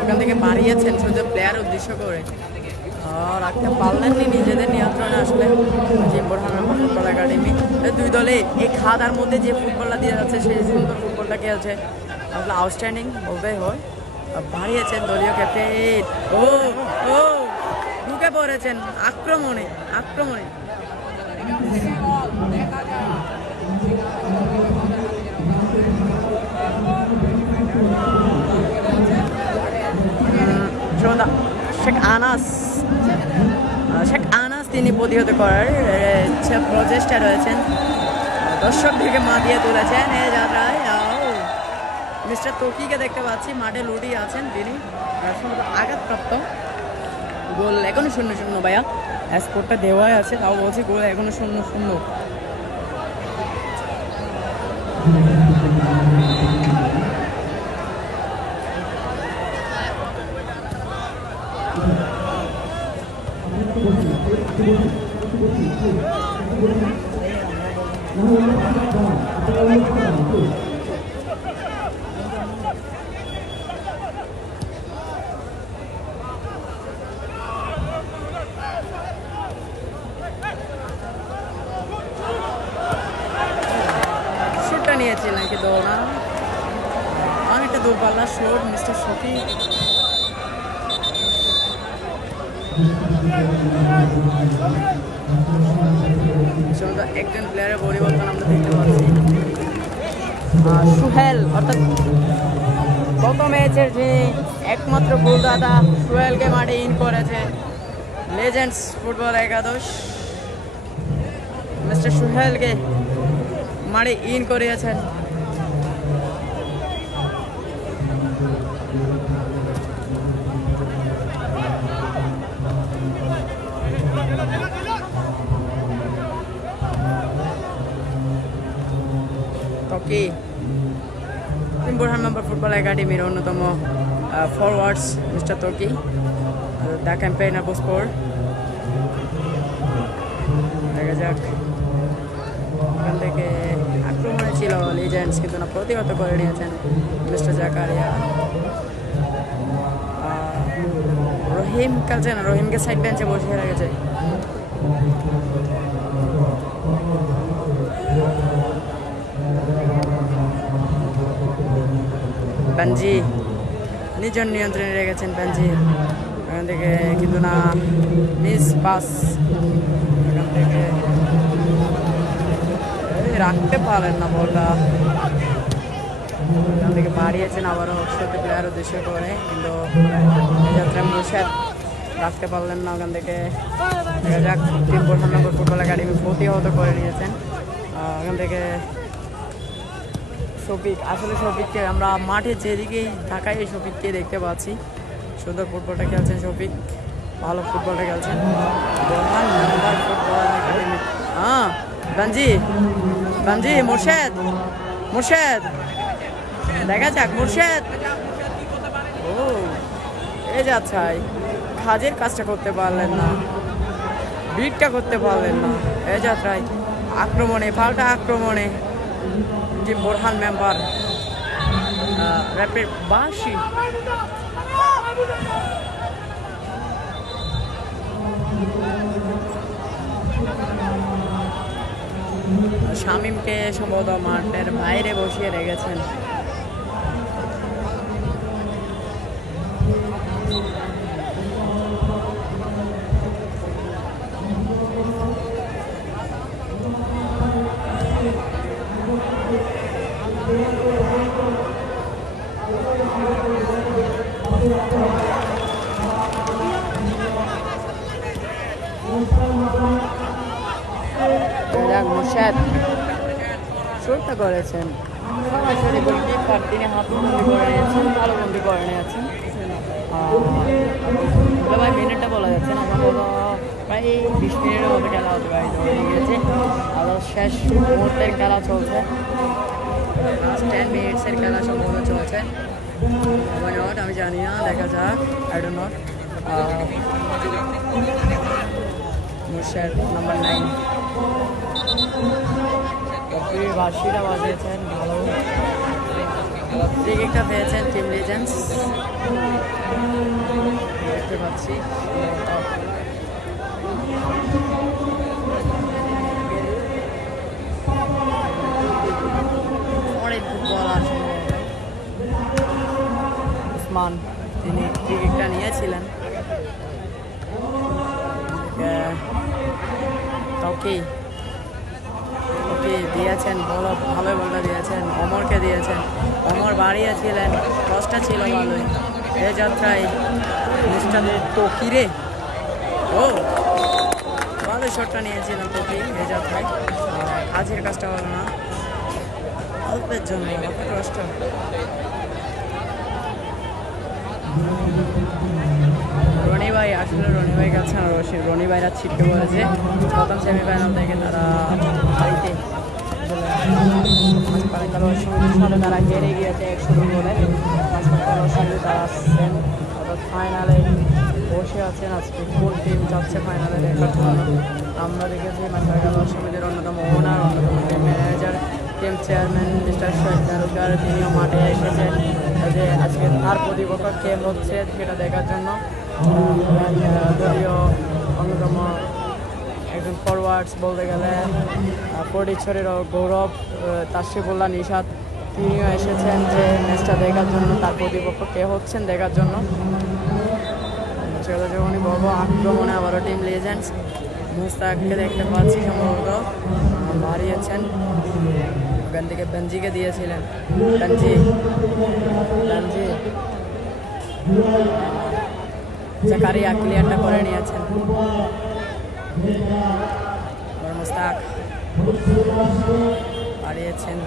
ওখান থেকে বাড়িয়েছেন শুধু প্লেয়ার উদ্দেশ্য করে, রাখতে পারলেননি নিজেদের নিয়ন্ত্রণে আসলে জিম বোরহান ফুটবল একাডেমি। দুই দলে এই খাদার মধ্যে যে ফুটবলটা দিয়ে যাচ্ছে সেই সুন্দর ফুটবলটা খেলছে, আসলে আউটস্ট্যান্ডিং বলতেই হয়। বাড়িয়েছেন দলীয় ক্যাপ্টেন, ও ও ঢুকে পড়েছেন আক্রমণে আক্রমণে। শেখ আনাস তিনি প্রতিহত করার প্রচেষ্টা রয়েছেন, দর্শক থেকে মাতিয়ে তুলেছেন এই যাত্রায়। মিস্টার তকিকে দেখতে পাচ্ছি মাঠে লুটিয়ে আছেন, তিনি সম্ভবত আঘাতপ্রাপ্ত। গোল এখনো 0-0 ভাইয়া, স্কোরটা দেওয়াই আছে, তাও বলছি গোল এখনো 0-0। শুটটা নিয়েছিলেন কিন্তু না, অনেকটা দূরপাল্লার শুট মিস্টার শফিক। একজন প্লেয়ারের পরিবর্তন আমরা দেখতে পাচ্ছি, সুহেল অর্থাৎ গত ম্যাচের যে একমাত্র গোলদাতা সুহেলকে মাঠে ইন করেছে লেজেন্ডস ফুটবল একাদশ, মিস্টার সুহেলকে মাঠে ইন করিয়েছেন। Taqi gym Borhan member football একাডেমির অন্যতম forwards mister Taqi, the campaigner বোস্পোর। দেখা যাক, ওখান থেকে আক্রমণে ছিল লিজেন্ডস, কিন্তু না প্রতিহত করে নিয়েছেন মিস্টার জাকারিয়া। রহিম খেলছে না, রহিমকে সাইড বেঞ্চে বসিয়ে রেখেছে। বেনজি নিজের নিয়ন্ত্রণে রেখেছেন, বেনজি এখান থেকে কিন্তু না মিস পাস, এখান থেকে রাখতে পারেন না বলটা, এখান থেকে বাড়িয়েছেন আবারও সত্যি প্লেয়ার উদ্দেশ্য করে, কিন্তু যাত্রায় মুশাদ রাখতে পারলেন না। ওখান থেকে দেখা যাক, gym Borhan member football academy প্রতিহত করে নিয়েছেন। ওখান থেকে শফিক, আসলে শফিককে আমরা মাঠে যেদিকেই ঢাকায় এই শফিককে দেখতে পাচ্ছি। সুন্দর ফুটবলটা খেলছেন শফিক, ভালো ফুটবলটা খেলছেন। Borhan member football academy. হ্যাঁ গাঞ্জি গাঞ্জি মুর্শেদ, মুর্শেদ দেখা যাক মুর্শেদ। ও এই যাচ্ছে, কাজের কাজটা করতে পারলেন না, বিটটা করতে পারলেন না। এই যাত্রায় আক্রমণে, পাল্টা আক্রমণে যে বোরহান মেম্বার র্যাপিড বাসি। শামীমকে সম্ভবত মাঠের বাইরে বসিয়ে রেখেছেন। মুর্শেদ শুরুটা করেছেন, সরাসরি গোলকিপার তিনি হাতবন্দি করে নিয়েছেন, ভালো বন্দি করে নিয়েছেন। ভাই মিনিটটা বলা যাচ্ছে না, সম্ভবত প্রায় 20 মিনিটের মতো খেলা অতিবাহিত হয়ে গিয়েছে। আরও শেষ মুহূর্তের খেলা চলছে, লাস্ট 10 মিনিটসের খেলা সম্ভবত চলছে। আমি জানি না, দেখা যাক। I don't know. Murshed number 9 বাসিরা বাজিয়েছেন, ভালো ফ্রি কিকটা পেয়েছেন টিম লিজেন্ডস, দেখতে পাচ্ছি। অনেক ফুটবল আসলে উসমান তিনি ফ্রি কিকটা নিয়েছিলেন। ওকে দিয়েছেন, ভালো বলটা দিয়েছেন, অমরকে দিয়েছেন, অমর বাড়িয়েছিলেন, কষ্টটা ছিল ভালোই। এ যাত্রায় মিস্টারের তকিরে ভালো শটটা নিয়েছিলেন তকি এ যাত্রায়। কাজের কাজটা হলো না, অল্পের জন্য কষ্ট। রনি ভাই, আসলে রনি ভাই কাছে রনি ভাইরা ছিটকে পড়েছে প্রথম সেমিফাইনাল থেকে। তারা বাড়িতে সাথে তারা হেরে গিয়েছে 1-0 গোলে। তারা ফাইনালে বসে আছেন। আজকে কোন টিম যাচ্ছে ফাইনালে দেখার জন্য। আমরা দেখেছি মাসাকাল সমিতির অন্যতম ওনার, অন্যতম team manager, team chairman mister Shahid Darukar, তিনিও মাঠে এসেছেন যে আজকে তার প্রতিপক্ষ কে হচ্ছে সেটা দেখার জন্য। দলীয় অন্যতম একজন ফরওয়ার্ডস বলতে গেলে ফটিকছড়ির গৌরব, তাশরিফুল্লাহ নিশাত, তিনিও এসেছেন যে ম্যাচটা দেখার জন্য, তার প্রতিপক্ষ কে হচ্ছেন দেখার জন্য। যখনই বলবো আক্রমণে আবারও টিম লিজেন্ডস, মুস্তাককে দেখতে পাচ্ছি সম্ভবত বাড়িয়েছেন, ওখান থেকে বেঞ্জিকে দিয়েছিলেন। বেঞ্জি জাকারিয়া ক্লিয়ারটা করে নিয়েছেন। মুস্তাক বাড়িয়েছেন,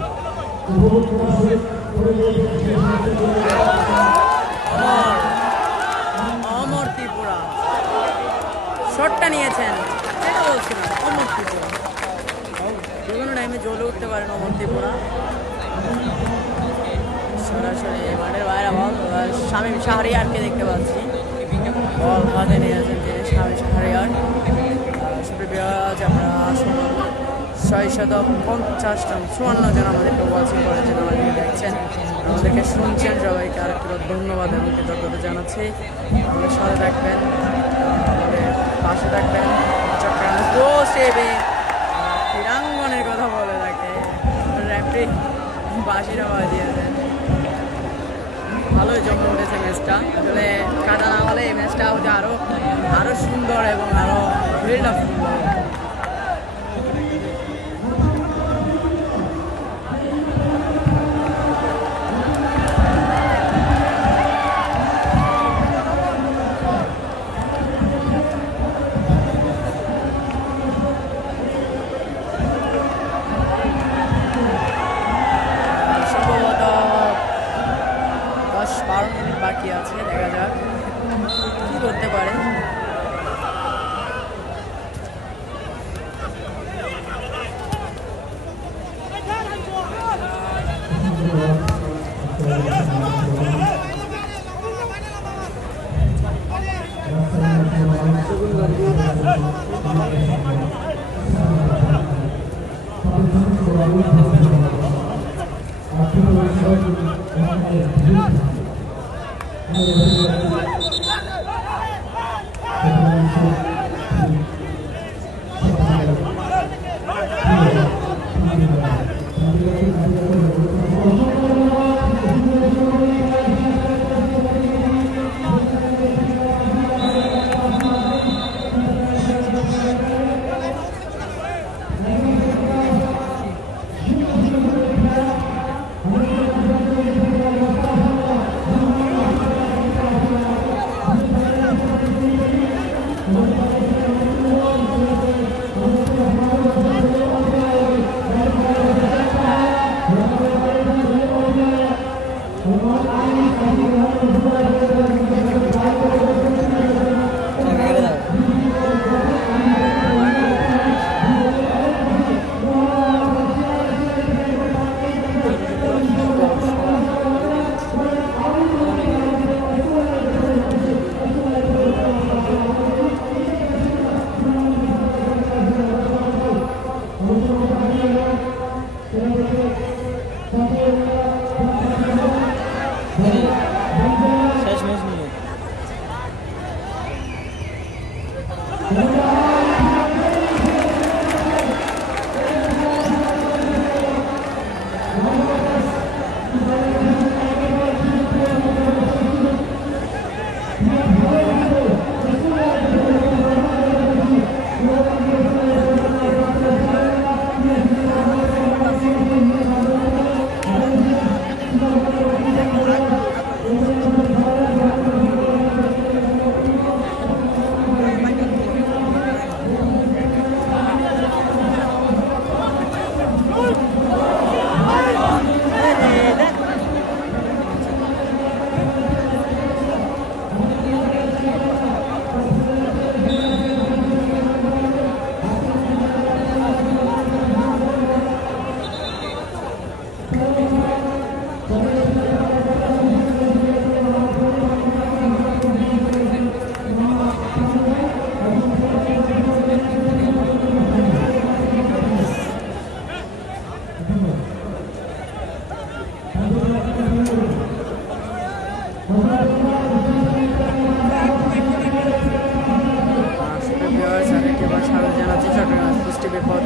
অমর ত্রিপুরা শটটা নিয়েছেন। এটা বলছিলাম অমর ত্রিপুরা যে কোনো টাইমে জ্বলে উঠতে পারেন অমর ত্রিপুরা। সরাসরি মাঠের বাইরে বল শামীম শাহরিয়ারকে দেখতে পাচ্ছি, বল হাতে নিয়েছেন তিনি শামীম শাহরিয়ার। আমরা 650 জন 54 জন আমাদেরকে ওয়াচিং করেছেন, আমাদেরকে দেখছেন, আমাদেরকে শুনছেন। সবাইকে আরেকটু ধন্যবাদ এবং কৃতজ্ঞতা জানাচ্ছি। আমাদের সাথে থাকবেন, আমাদের পাশে থাকবেন। চট্টগ্রাম ক্রীড়াঙ্গনের কথা বলে থাকে র্যাপি বাসিরা বাজিয়েছেন। ভালোই জমে উঠেছে ম্যাচটা। আসলে কাদা না হলে এই ম্যাচটা হচ্ছে আরো সুন্দর এবং আরো ফিল্ড অফ ফুটবল। মিনিট বাকি আছে, দেখা যাক কি করতে পারে।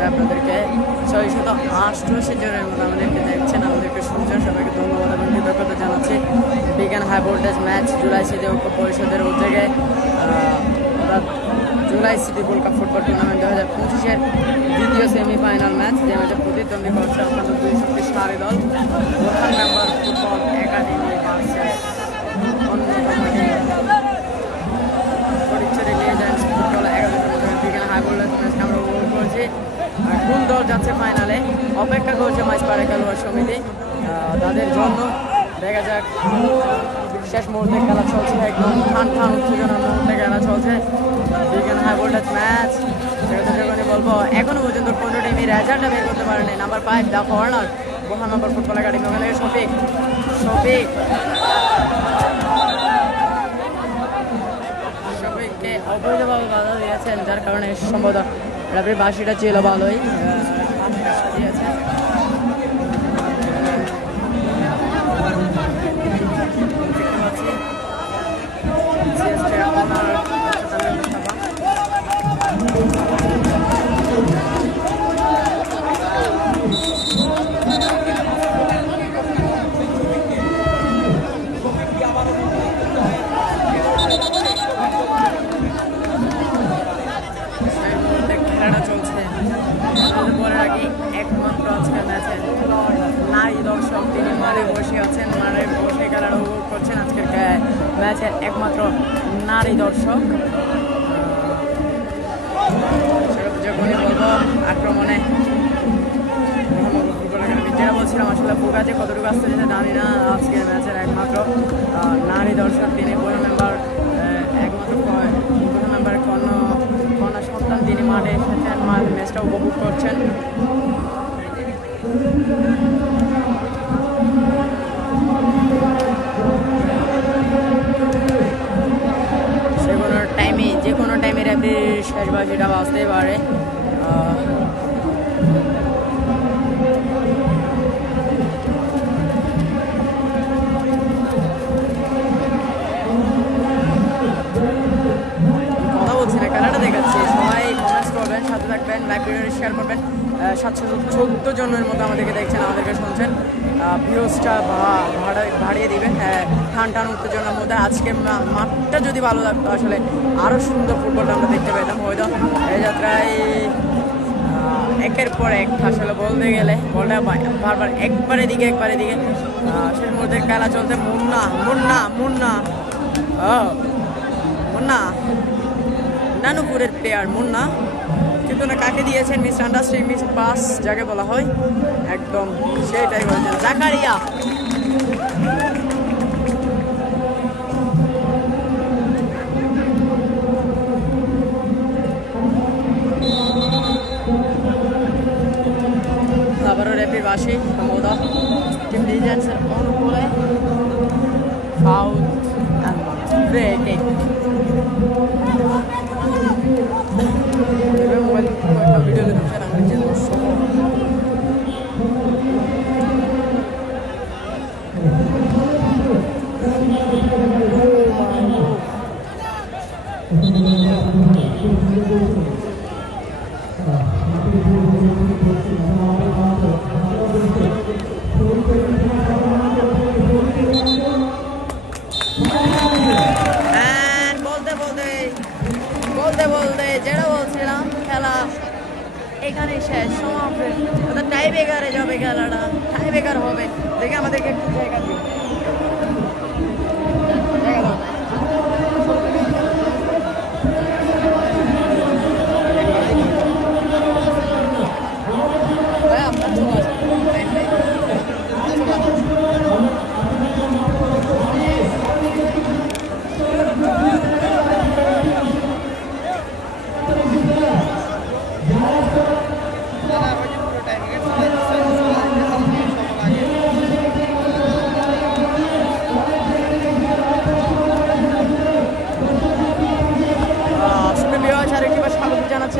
আপনাদেরকে 688 জনের মতো আমাদেরকে দেখছেন, আমাদেরকে শুনছেন, সবাইকে ধন্যবাদ এবং কৃতজ্ঞতা জানাচ্ছি। বিজ্ঞান high voltage match July city ঐক্য পরিষদের উদ্যোগে অর্থাৎ July city gold cup football tournament 2025-এর দ্বিতীয় সেমিফাইনাল ম্যাচ, যে ম্যাচে প্রতিদ্বন্দ্বী করছে অত্যন্ত দুই শক্তিশালী দল Borhan member football academy versus Fatikchhari legends football academy. বিজ্ঞান হাই ভোল্টেজ ম্যাচকে আমরা উপভোগ করছি। কোন দল যাচ্ছে ফাইনালে অপেক্ষা করছে মাঝপাড়া খেলোয়াড় সমিতি তাদের জন্য। দেখা যাক, শেষ মুহূর্তে খেলা চলছে, একদম ঠান উত্তেজনার মুহূর্তে খেলা চলছে। বিজ্ঞান হাই ভোল্টেজ ম্যাচ, সেক্ষেত্রে যখনই বলবো এখনো পর্যন্ত কোনো টিমই রেজাল্টটা বের করতে পারেনি। Number 5 the corner Borhan member football academy, ওখানে শফিককে অবৈধভাবে বাধা দিয়েছেন, যার কারণে সম্ভবত রাবির বাসিটা ছিল ভালোই দিয়েছে। পরের আগে একমাত্র আজকের ম্যাচে নারী দর্শক তিনি মাঠে বসে আছেন, মাঠে বসে খেলার উপভোগ করছেন। আজকের ম্যাচের একমাত্র নারী দর্শক। যখনই বলবো আক্রমণে ফুটবল একাডেমি যেটা বলছিলাম আসলে ফুকাতে কতটুকু আসতে যেতে জানি না। আজকের ম্যাচের একমাত্র নারী দর্শক তিনি কোনো মেম্বার একমাত্র কোনো মেম্বার কন্যা সন্তান তিনি মাঠে এসেছেন, ম্যাচটা উপভোগ করছেন। যে কোনো টাইমে রেফারির শেষ বাজিটা বাজতেই পারে। কথা বলছি না, খেলাটা দেখাচ্ছি। সবাই কমেন্টস করবেন, সাথে থাকবেন, লাইভ ভিডিও শেয়ার করবেন। 714 জনের মতো আমাদেরকে দেখছেন, আমাদেরকে শুনছেন। ভিউজটা বাড়িয়ে দিবেন। টান উত্তেজনার মধ্যে আজকে মাঠটা যদি ভালো লাগতো আসলে আরও সুন্দর ফুটবলটা আমরা দেখতে পেতাম। হয়তো এই যাত্রায় একের পর এক আসলে বলতে গেলে বলটা বারবার একবারে দিকে শেষ মুহূর্তে খেলা চলতে মুন্না নানুপুরের প্লেয়ার মুন্না, কিন্তু না কাকে দিয়েছেন মিস আন্ডারস্ট্যান্ডিং মিস পাস যাকে বলা হয়, একদম সেটাই বলছেন জাকারিয়া। আবারও রেফারি বাসি সম্ভবত টিম লিজেন্ডসের অনুকূলে ফাউল ব্রে কিক। মোবাইল ভিডিও দেখছেন আমি যে দর্শক বলতে যেটা বলছিলাম, খেলা এখানে শেষ সমাপ্তি। টাই ব্রেকারে যাবে খেলাটা, টাই ব্রেকার হবে। দেখে আমাদেরকে একটু জায়গা দিই।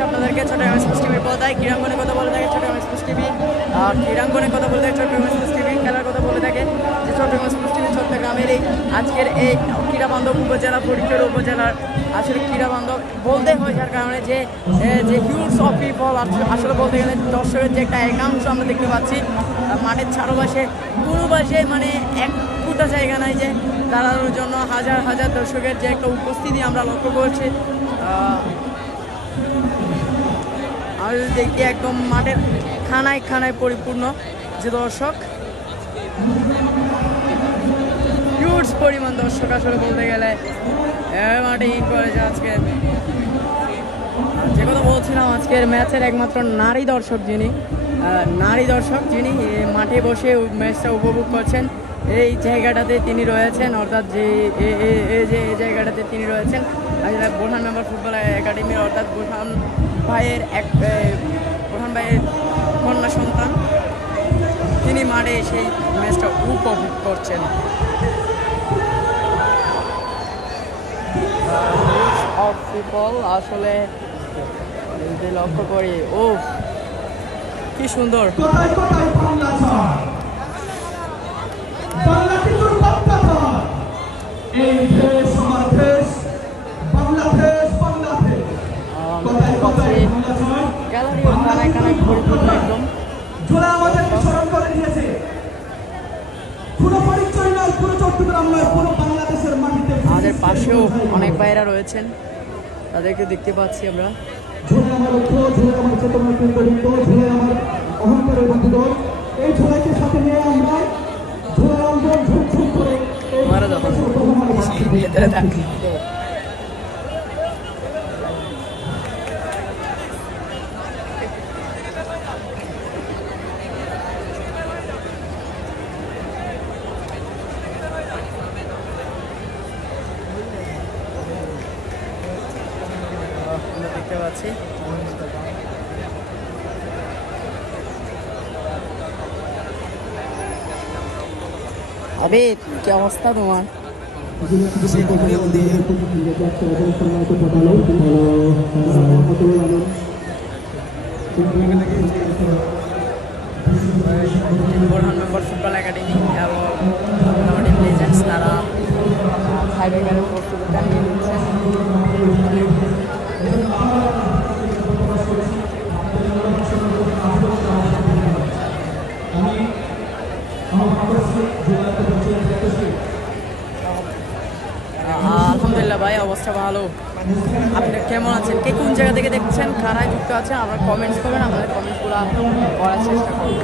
আপনাদেরকে ছোট এমএস টিভি পর্দায় ক্রীড়াঙ্গনের কথা বলে থাকে ছোট এমএস টিভি, আর ক্রীড়াঙ্গনের কথা বলে থাকে ছোট এমএস টিভি, খেলার কথা বলে থাকে যে ছোট এমএস টিভি চট্টগ্রামের এই আজকের এই ক্রীড়াবান্ধব উপজেলা ফরিদপুর উপজেলার আসলে ক্রীড়াবান্ধব বলতে হয়, যার কারণে যে হিউজ অফ পিপল আসলে বলতে গেলে দর্শকের যে একটা একাংশ আমরা দেখতে পাচ্ছি মাঠের চারপাশে কোনো পাশে মানে এক ফুটা জায়গা নাই যে দাঁড়ানোর জন্য হাজার হাজার দর্শকের যে একটা উপস্থিতি আমরা লক্ষ্য করছি। আমি দেখি একদম মাঠের খানায় পরিপূর্ণ যে দর্শক, হিউজ পরিমাণ দর্শক আসলে বলতে গেলে মাঠে ইন করেছে। আজকে যে কথা বলছিলাম, আজকের ম্যাচের একমাত্র নারী দর্শক যিনি মাঠে বসে ম্যাচটা উপভোগ করছেন, এই জায়গাটাতে তিনি রয়েছেন, অর্থাৎ যে এই জায়গাটাতে তিনি রয়েছেন বোরহান মেম্বার ফুটবল একাডেমির, অর্থাৎ বোরহান ভাইয়ের কন্যা সন্তান, তিনি মাঠে সেই ম্যাচটা উপভোগ করছেন। আসলে লক্ষ্য করি, ও কি সুন্দর গ্যালারিও খানায় পরিপূর্ণ একদম। আমাদের পাশেও অনেক ভাইরা রয়েছেন, তাদেরকে দেখতে পাচ্ছি আমরা। মারা যখন ভেতরে থাকি দেখতে পাচ্ছি। আবিদ, কি অবস্থা তোমার? বোরহান মেম্বার ফুটবল একাডেমি এবং মোটামুটি লেজেন্ডস তারা টাইব্রেকারের প্রস্তুতিটা নিয়ে নিচ্ছে। আলহামদুলিল্লাহ ভাই, অবস্থা ভালো। আপনি কেমন আছেন? কে কোন জায়গা থেকে দেখছেন, কারায় যুক্ত আছেন, আমরা কমেন্টস করবেন, আমাদের কমেন্টসগুলো করার চেষ্টা করব।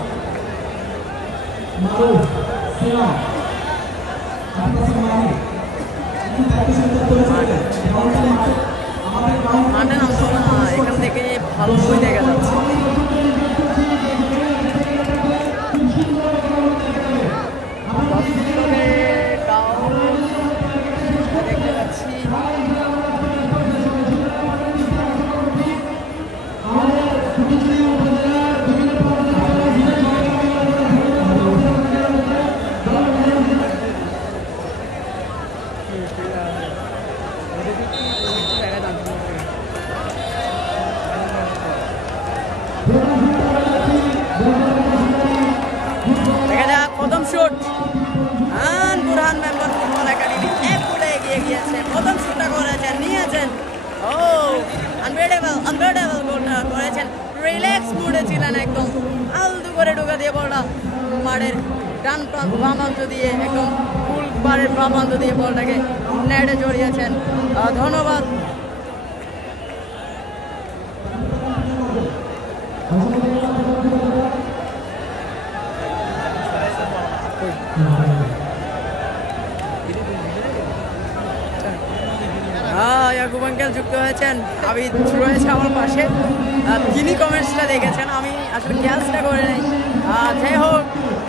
মাঠে নামছো না, এখান থেকে ভালোই দেখা যাচ্ছে। দেখতে পাচ্ছি দেখা যাক প্রথম shoot. Borhan member football academy এক গোলে এগিয়ে গিয়েছে। প্রথম শুটটা করেছেন, নিয়েছেন। ও আনবিলিভেবল গোলটা করেছেন। রিল্যাক্স মুডে ছিলেন একদম। আলতু করে ঢোকা দিয়ে বলটা মাঠের ডান প্রান্ত বাম প্রান্ত দিয়ে একদম ফুল বারের বাম প্রান্ত দিয়ে বলটাকে নেটে জড়িয়েছেন। ধন্যবাদ। ইয়াকুব আঙ্কেল যুক্ত হয়েছেন, আবিদ রয়েছে আমার পাশে। তিনি কমেন্টসটা দেখেছেন, আমি আসলে ক্যাচটা করে নেই। যাই হোক,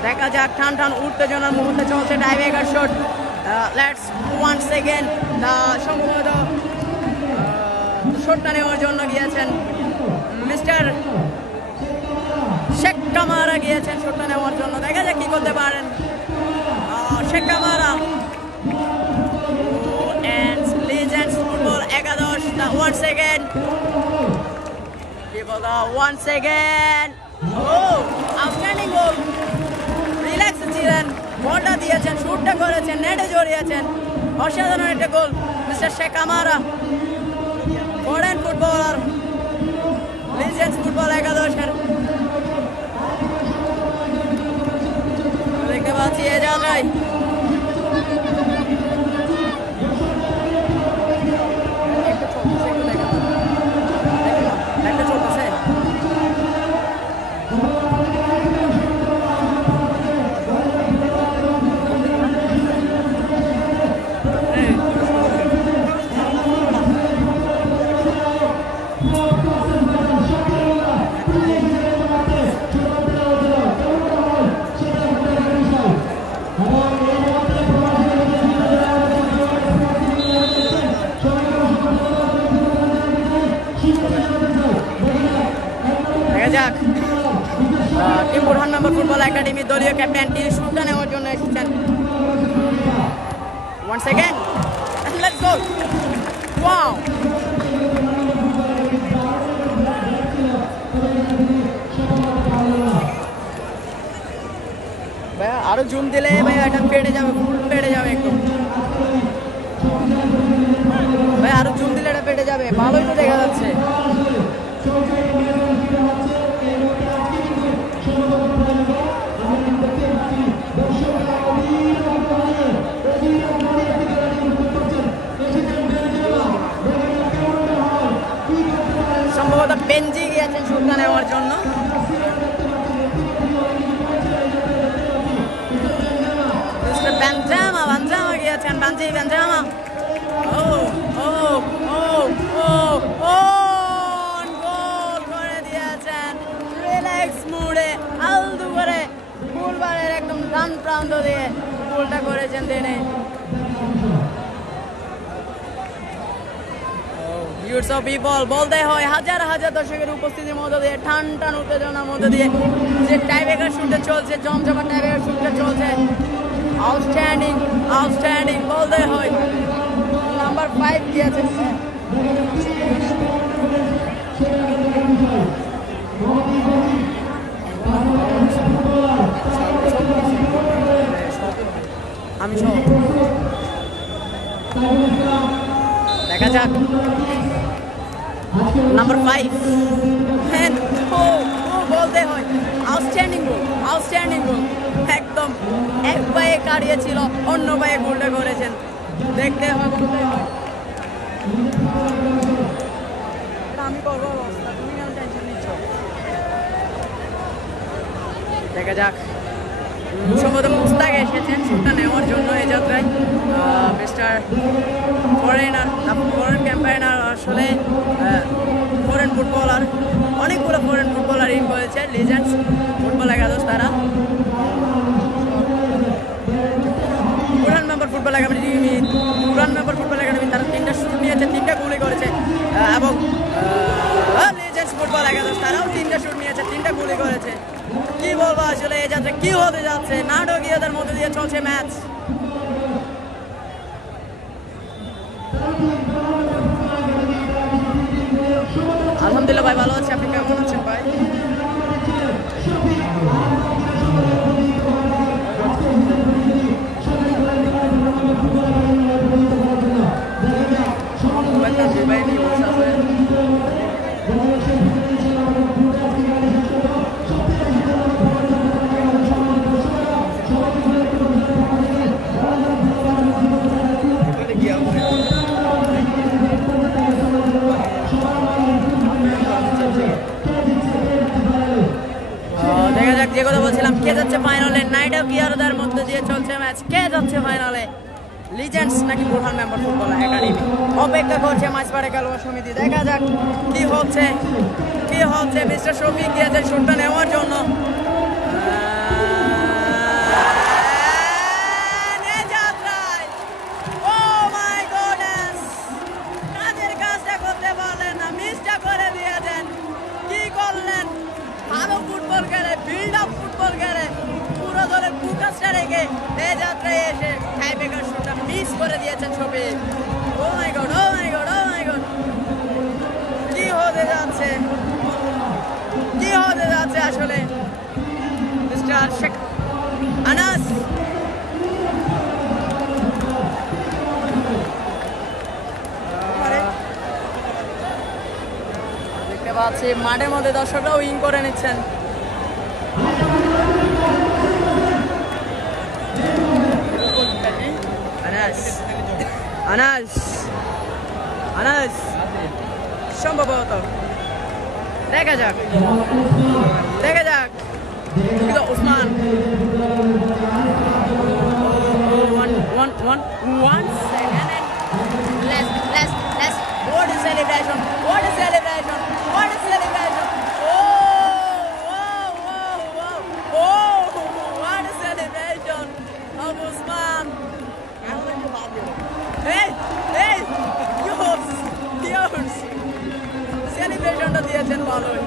দেখা যাক। টান টান উত্তেজনার মুহূর্তে চলছে টাইব্রেকার শট। Let's 1 second. সম্ভবত শটটা নেওয়ার জন্য গিয়েছেন মিস্টার শেখ কামারা, গিয়েছেন শটটা নেওয়ার জন্য। দেখা যাক কি করতে পারেন শেখ কামারা। Legends football একাদশ। 1 second. People, 1 second. Outstanding goal. Relax ছিলেন, বলটা দিয়েছেন, শুটটা করেছেন, নেটে জড়িয়েছেন। অসাধারণ একটা goal mister Sheikh Kamara, foreign footballer, legends football একাদশের। দেখতে পাচ্ছি এ যাত্রায় যাক। Team Borhan member football academy দলীয় ক্যাপ্টেন, তিনি শুটটা নেওয়ার জন্য এসেছেন। 1 সেকেন্ড। Let's go. ওয়াও, ভাইয়া আরো জুম দিলে ভাইয়া এটা ফেটে যাবে, ফুল ফেটে যাবে একদম। ভাই আরো জুম দিলে এটা ফেটে যাবে। ভালোই তো দেখা যাচ্ছে। সম্ভবত বেঞ্জি গিয়েছেন শুটটা নেওয়ার জন্য। বেঞ্জামা গিয়েছেন, বেঞ্জামা। গোল করে দিয়েছেন রিল্যাক্স মুডে, আলতু করে ফুলবারের একদম ডান প্রান্ত দিয়ে গোলটা করেছেন তিনি। মাল্টিটিউডস অফ পিপল বলতে হয় হাজার হাজার দর্শকের উপস্থিতির মধ্যে দিয়ে টান টান উত্তেজনার মধ্যে দিয়ে যে টাইব্রেকার শুটে চলছে জমজমা টাইব্রেকার শুটে চলছে আউটস্ট্যান্ডিং আউটস্ট্যান্ডিং বলতে হয় নাম্বার 5 দিয়েছে আমি সব দেখা যাক নাম্বার 5 হ্যাঁ বলতে হয় আউটস্ট্যান্ডিং গোল একদম এক পায়ে কাটিয়েছিল অন্য পায়ে গোলটা করেছেন দেখতে হয় বলতে হয় আমি করবো অবস্থা তুমি কেন টেনশন নিচ্ছ দেখা যাক সম্ভবত মুস্তাক এসেছেন শুটটা নেওয়ার জন্য এই যাত্রায় মিস্টার ফরেনার ফরেন ক্যাম্পেইনার আসলে ফরেন ফুটবলার অনেকগুলো ফরেন ফুটবলার ইন করেছে লিজেন্ডস ফুটবল একাদশ তারা পুরান মেম্বার ফুটবল একাডেমি তারা 3টা শুট নিয়েছে 3টা গোলই করেছে এবং লিজেন্ডস ফুটবল একাদশ তারাও 3টা শুট নিয়েছে 3টা গোলই করেছে কি বলবো আসলে এই যাত্রা কি হতে যাচ্ছে নাটকীয়তার মধ্যে দিয়ে চলছে ম্যাচ আলহামদুলিল্লাহ ভাই ভালো আছে আপনি কেমন আছেন ভাই যে কথা বলছিলাম কে যাচ্ছে ফাইনালে নাইট অফ ইয়ারদের মধ্যে দিয়ে চলছে ম্যাচ কে যাচ্ছে ফাইনালে লিজেন্ডস নাকি বুরহান মেম্বার ফুটবল একাডেমি অপেক্ষা করছে মাঝপাড়ে খেলোয়াড় সমিতি দেখা যাক কি হচ্ছে মিস্টার শফিক দিয়েছেন শুটটা নেওয়ার জন্য ভালো ফুটবল খেলে বিল্ড আপ ফুটবল খেলে পুরো দলের ফোকাসটা রেখে এই যাত্রায় এসে টাইব্রেকার শুটটা মিস করে দিয়েছেন শফিক ও মাই গড কি হতে যাচ্ছে আসলে মিস্টার শেখ আনাস দেখতে পাচ্ছি মাঠের মধ্যে দর্শকরাও উইং করে নিচ্ছেন আনাস সম্ভবত দেখা যাক Usman one second and let's what is celebration oh what is celebration of Usman hey yours celebration টা দিয়েছেন ভালোই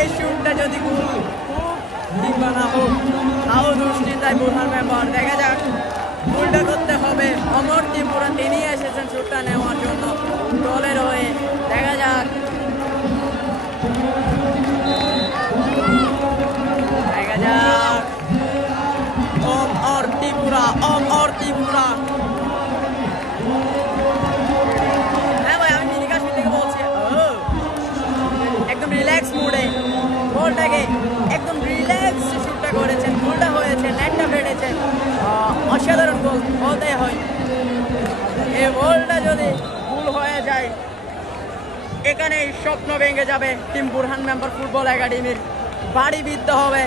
এই শুটটা যদি খুব কিংবা না হোক তাও দুশ্চিন্তায় বুরহান মেম্বার দেখা যাক গোলটা করতে হবে অমর ত্রিপুরা তিনি এসেছেন শুটটা নেওয়ার জন্য দলের হয়ে দেখা যাক অমর ত্রিপুরা হ্যাঁ ভাই আমি মিনি কাশ্মীর থেকে বলছি একদম রিল্যাক্স মুডে বলটাকে একদম রিল্যাক্স শুটটা করেছেন গোলটা হয়েছে নেটটা ফেটেছে অসাধারণ গোল বলতে হয় এই গোলটা যদি ভুল হয়ে যায় এখানে স্বপ্ন ভেঙে যাবে টিম বুরহান মেম্বার ফুটবল একাডেমির বাড়ি বিদ্ধ হবে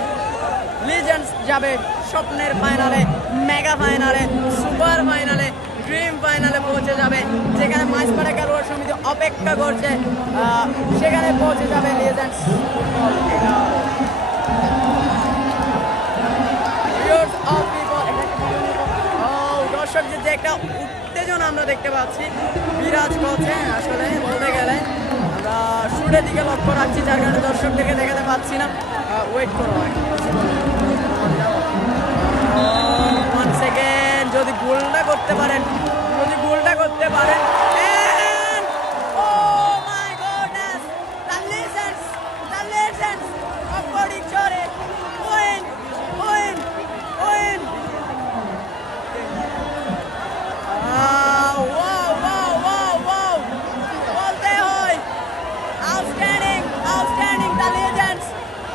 লিজেন্ডস যাবে স্বপ্নের ফাইনালে মেগা ফাইনালে সুপার ফাইনালে ড্রিম ফাইনালে পৌঁছে যাবে যেখানে মাঝপাড়া খেলোয়াড় সমিতি অপেক্ষা করছে, সেখানে পৌঁছে যাবে লিজেন্ডস ফুটবল 11। দর্শকদের যে একটা উত্তেজনা আমরা দেখতে পাচ্ছি বিরাজ করছে, আসলে বলতে গেলে আমরা শুটের দিকে লক্ষ্য রাখছি, যার কারণে দর্শকদেরকে দেখাতে পাচ্ছি না। ওয়েট করো ওয়ান সেকেন্ড, যদি গোলটা করতে পারেন, যদি গোলটা করতে পারেন।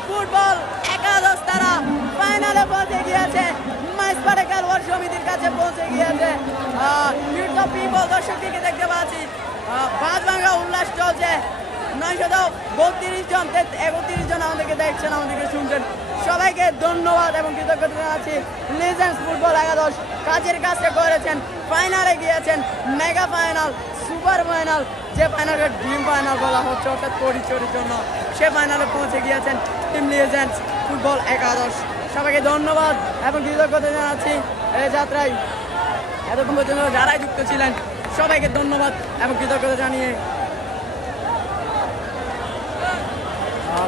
ফুটবল একাদশ তারা ফাইনালে পৌঁছে গিয়েছে, মাইসপাড়া খেলোয়াড় সমিতির কাছে পৌঁছে গিয়েছে। দর্শকটিকে দেখতে পাচ্ছি, বাদ ভাঙা উল্লাস চলছে। 932 জন 31 জন আমাদেরকে দেখছেন, আমাদেরকে শুনছেন, সবাইকে ধন্যবাদ এবং কৃতজ্ঞতা জানাচ্ছি। লিজেন্ডস ফুটবল একাদশ কাজের কাজটা করেছেন, ফাইনালে গিয়েছেন, মেগা ফাইনাল, সুপার ফাইনাল, যে ফাইনালকে ড্রিম ফাইনাল বলা হচ্ছে অর্থাৎ পরিচয়ের জন্য, সে ফাইনালে পৌঁছে গিয়েছেন টিম লিজেন্ডস ফুটবল একাদশ। সবাইকে ধন্যবাদ এবং কৃতজ্ঞতা জানাচ্ছি। এই যাত্রায় এতক্ষণ পর্যন্ত যারাই যুক্ত ছিলেন সবাইকে ধন্যবাদ এবং কৃতজ্ঞতা জানিয়ে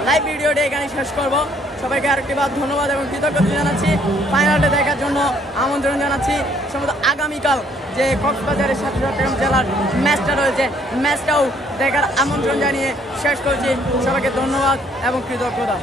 লাইভ ভিডিওটি এখানে শেষ করব। সবাইকে আরেকটিবার ধন্যবাদ এবং কৃতজ্ঞতা জানাচ্ছি। ফাইনালটা দেখার জন্য আমন্ত্রণ জানাচ্ছি। সম্ভবত আগামীকাল যে কক্সবাজারের সাথে চট্টগ্রাম জেলার ম্যাচটা রয়েছে, ম্যাচটাও দেখার আমন্ত্রণ জানিয়ে শেষ করছি। সবাইকে ধন্যবাদ এবং কৃতজ্ঞতা।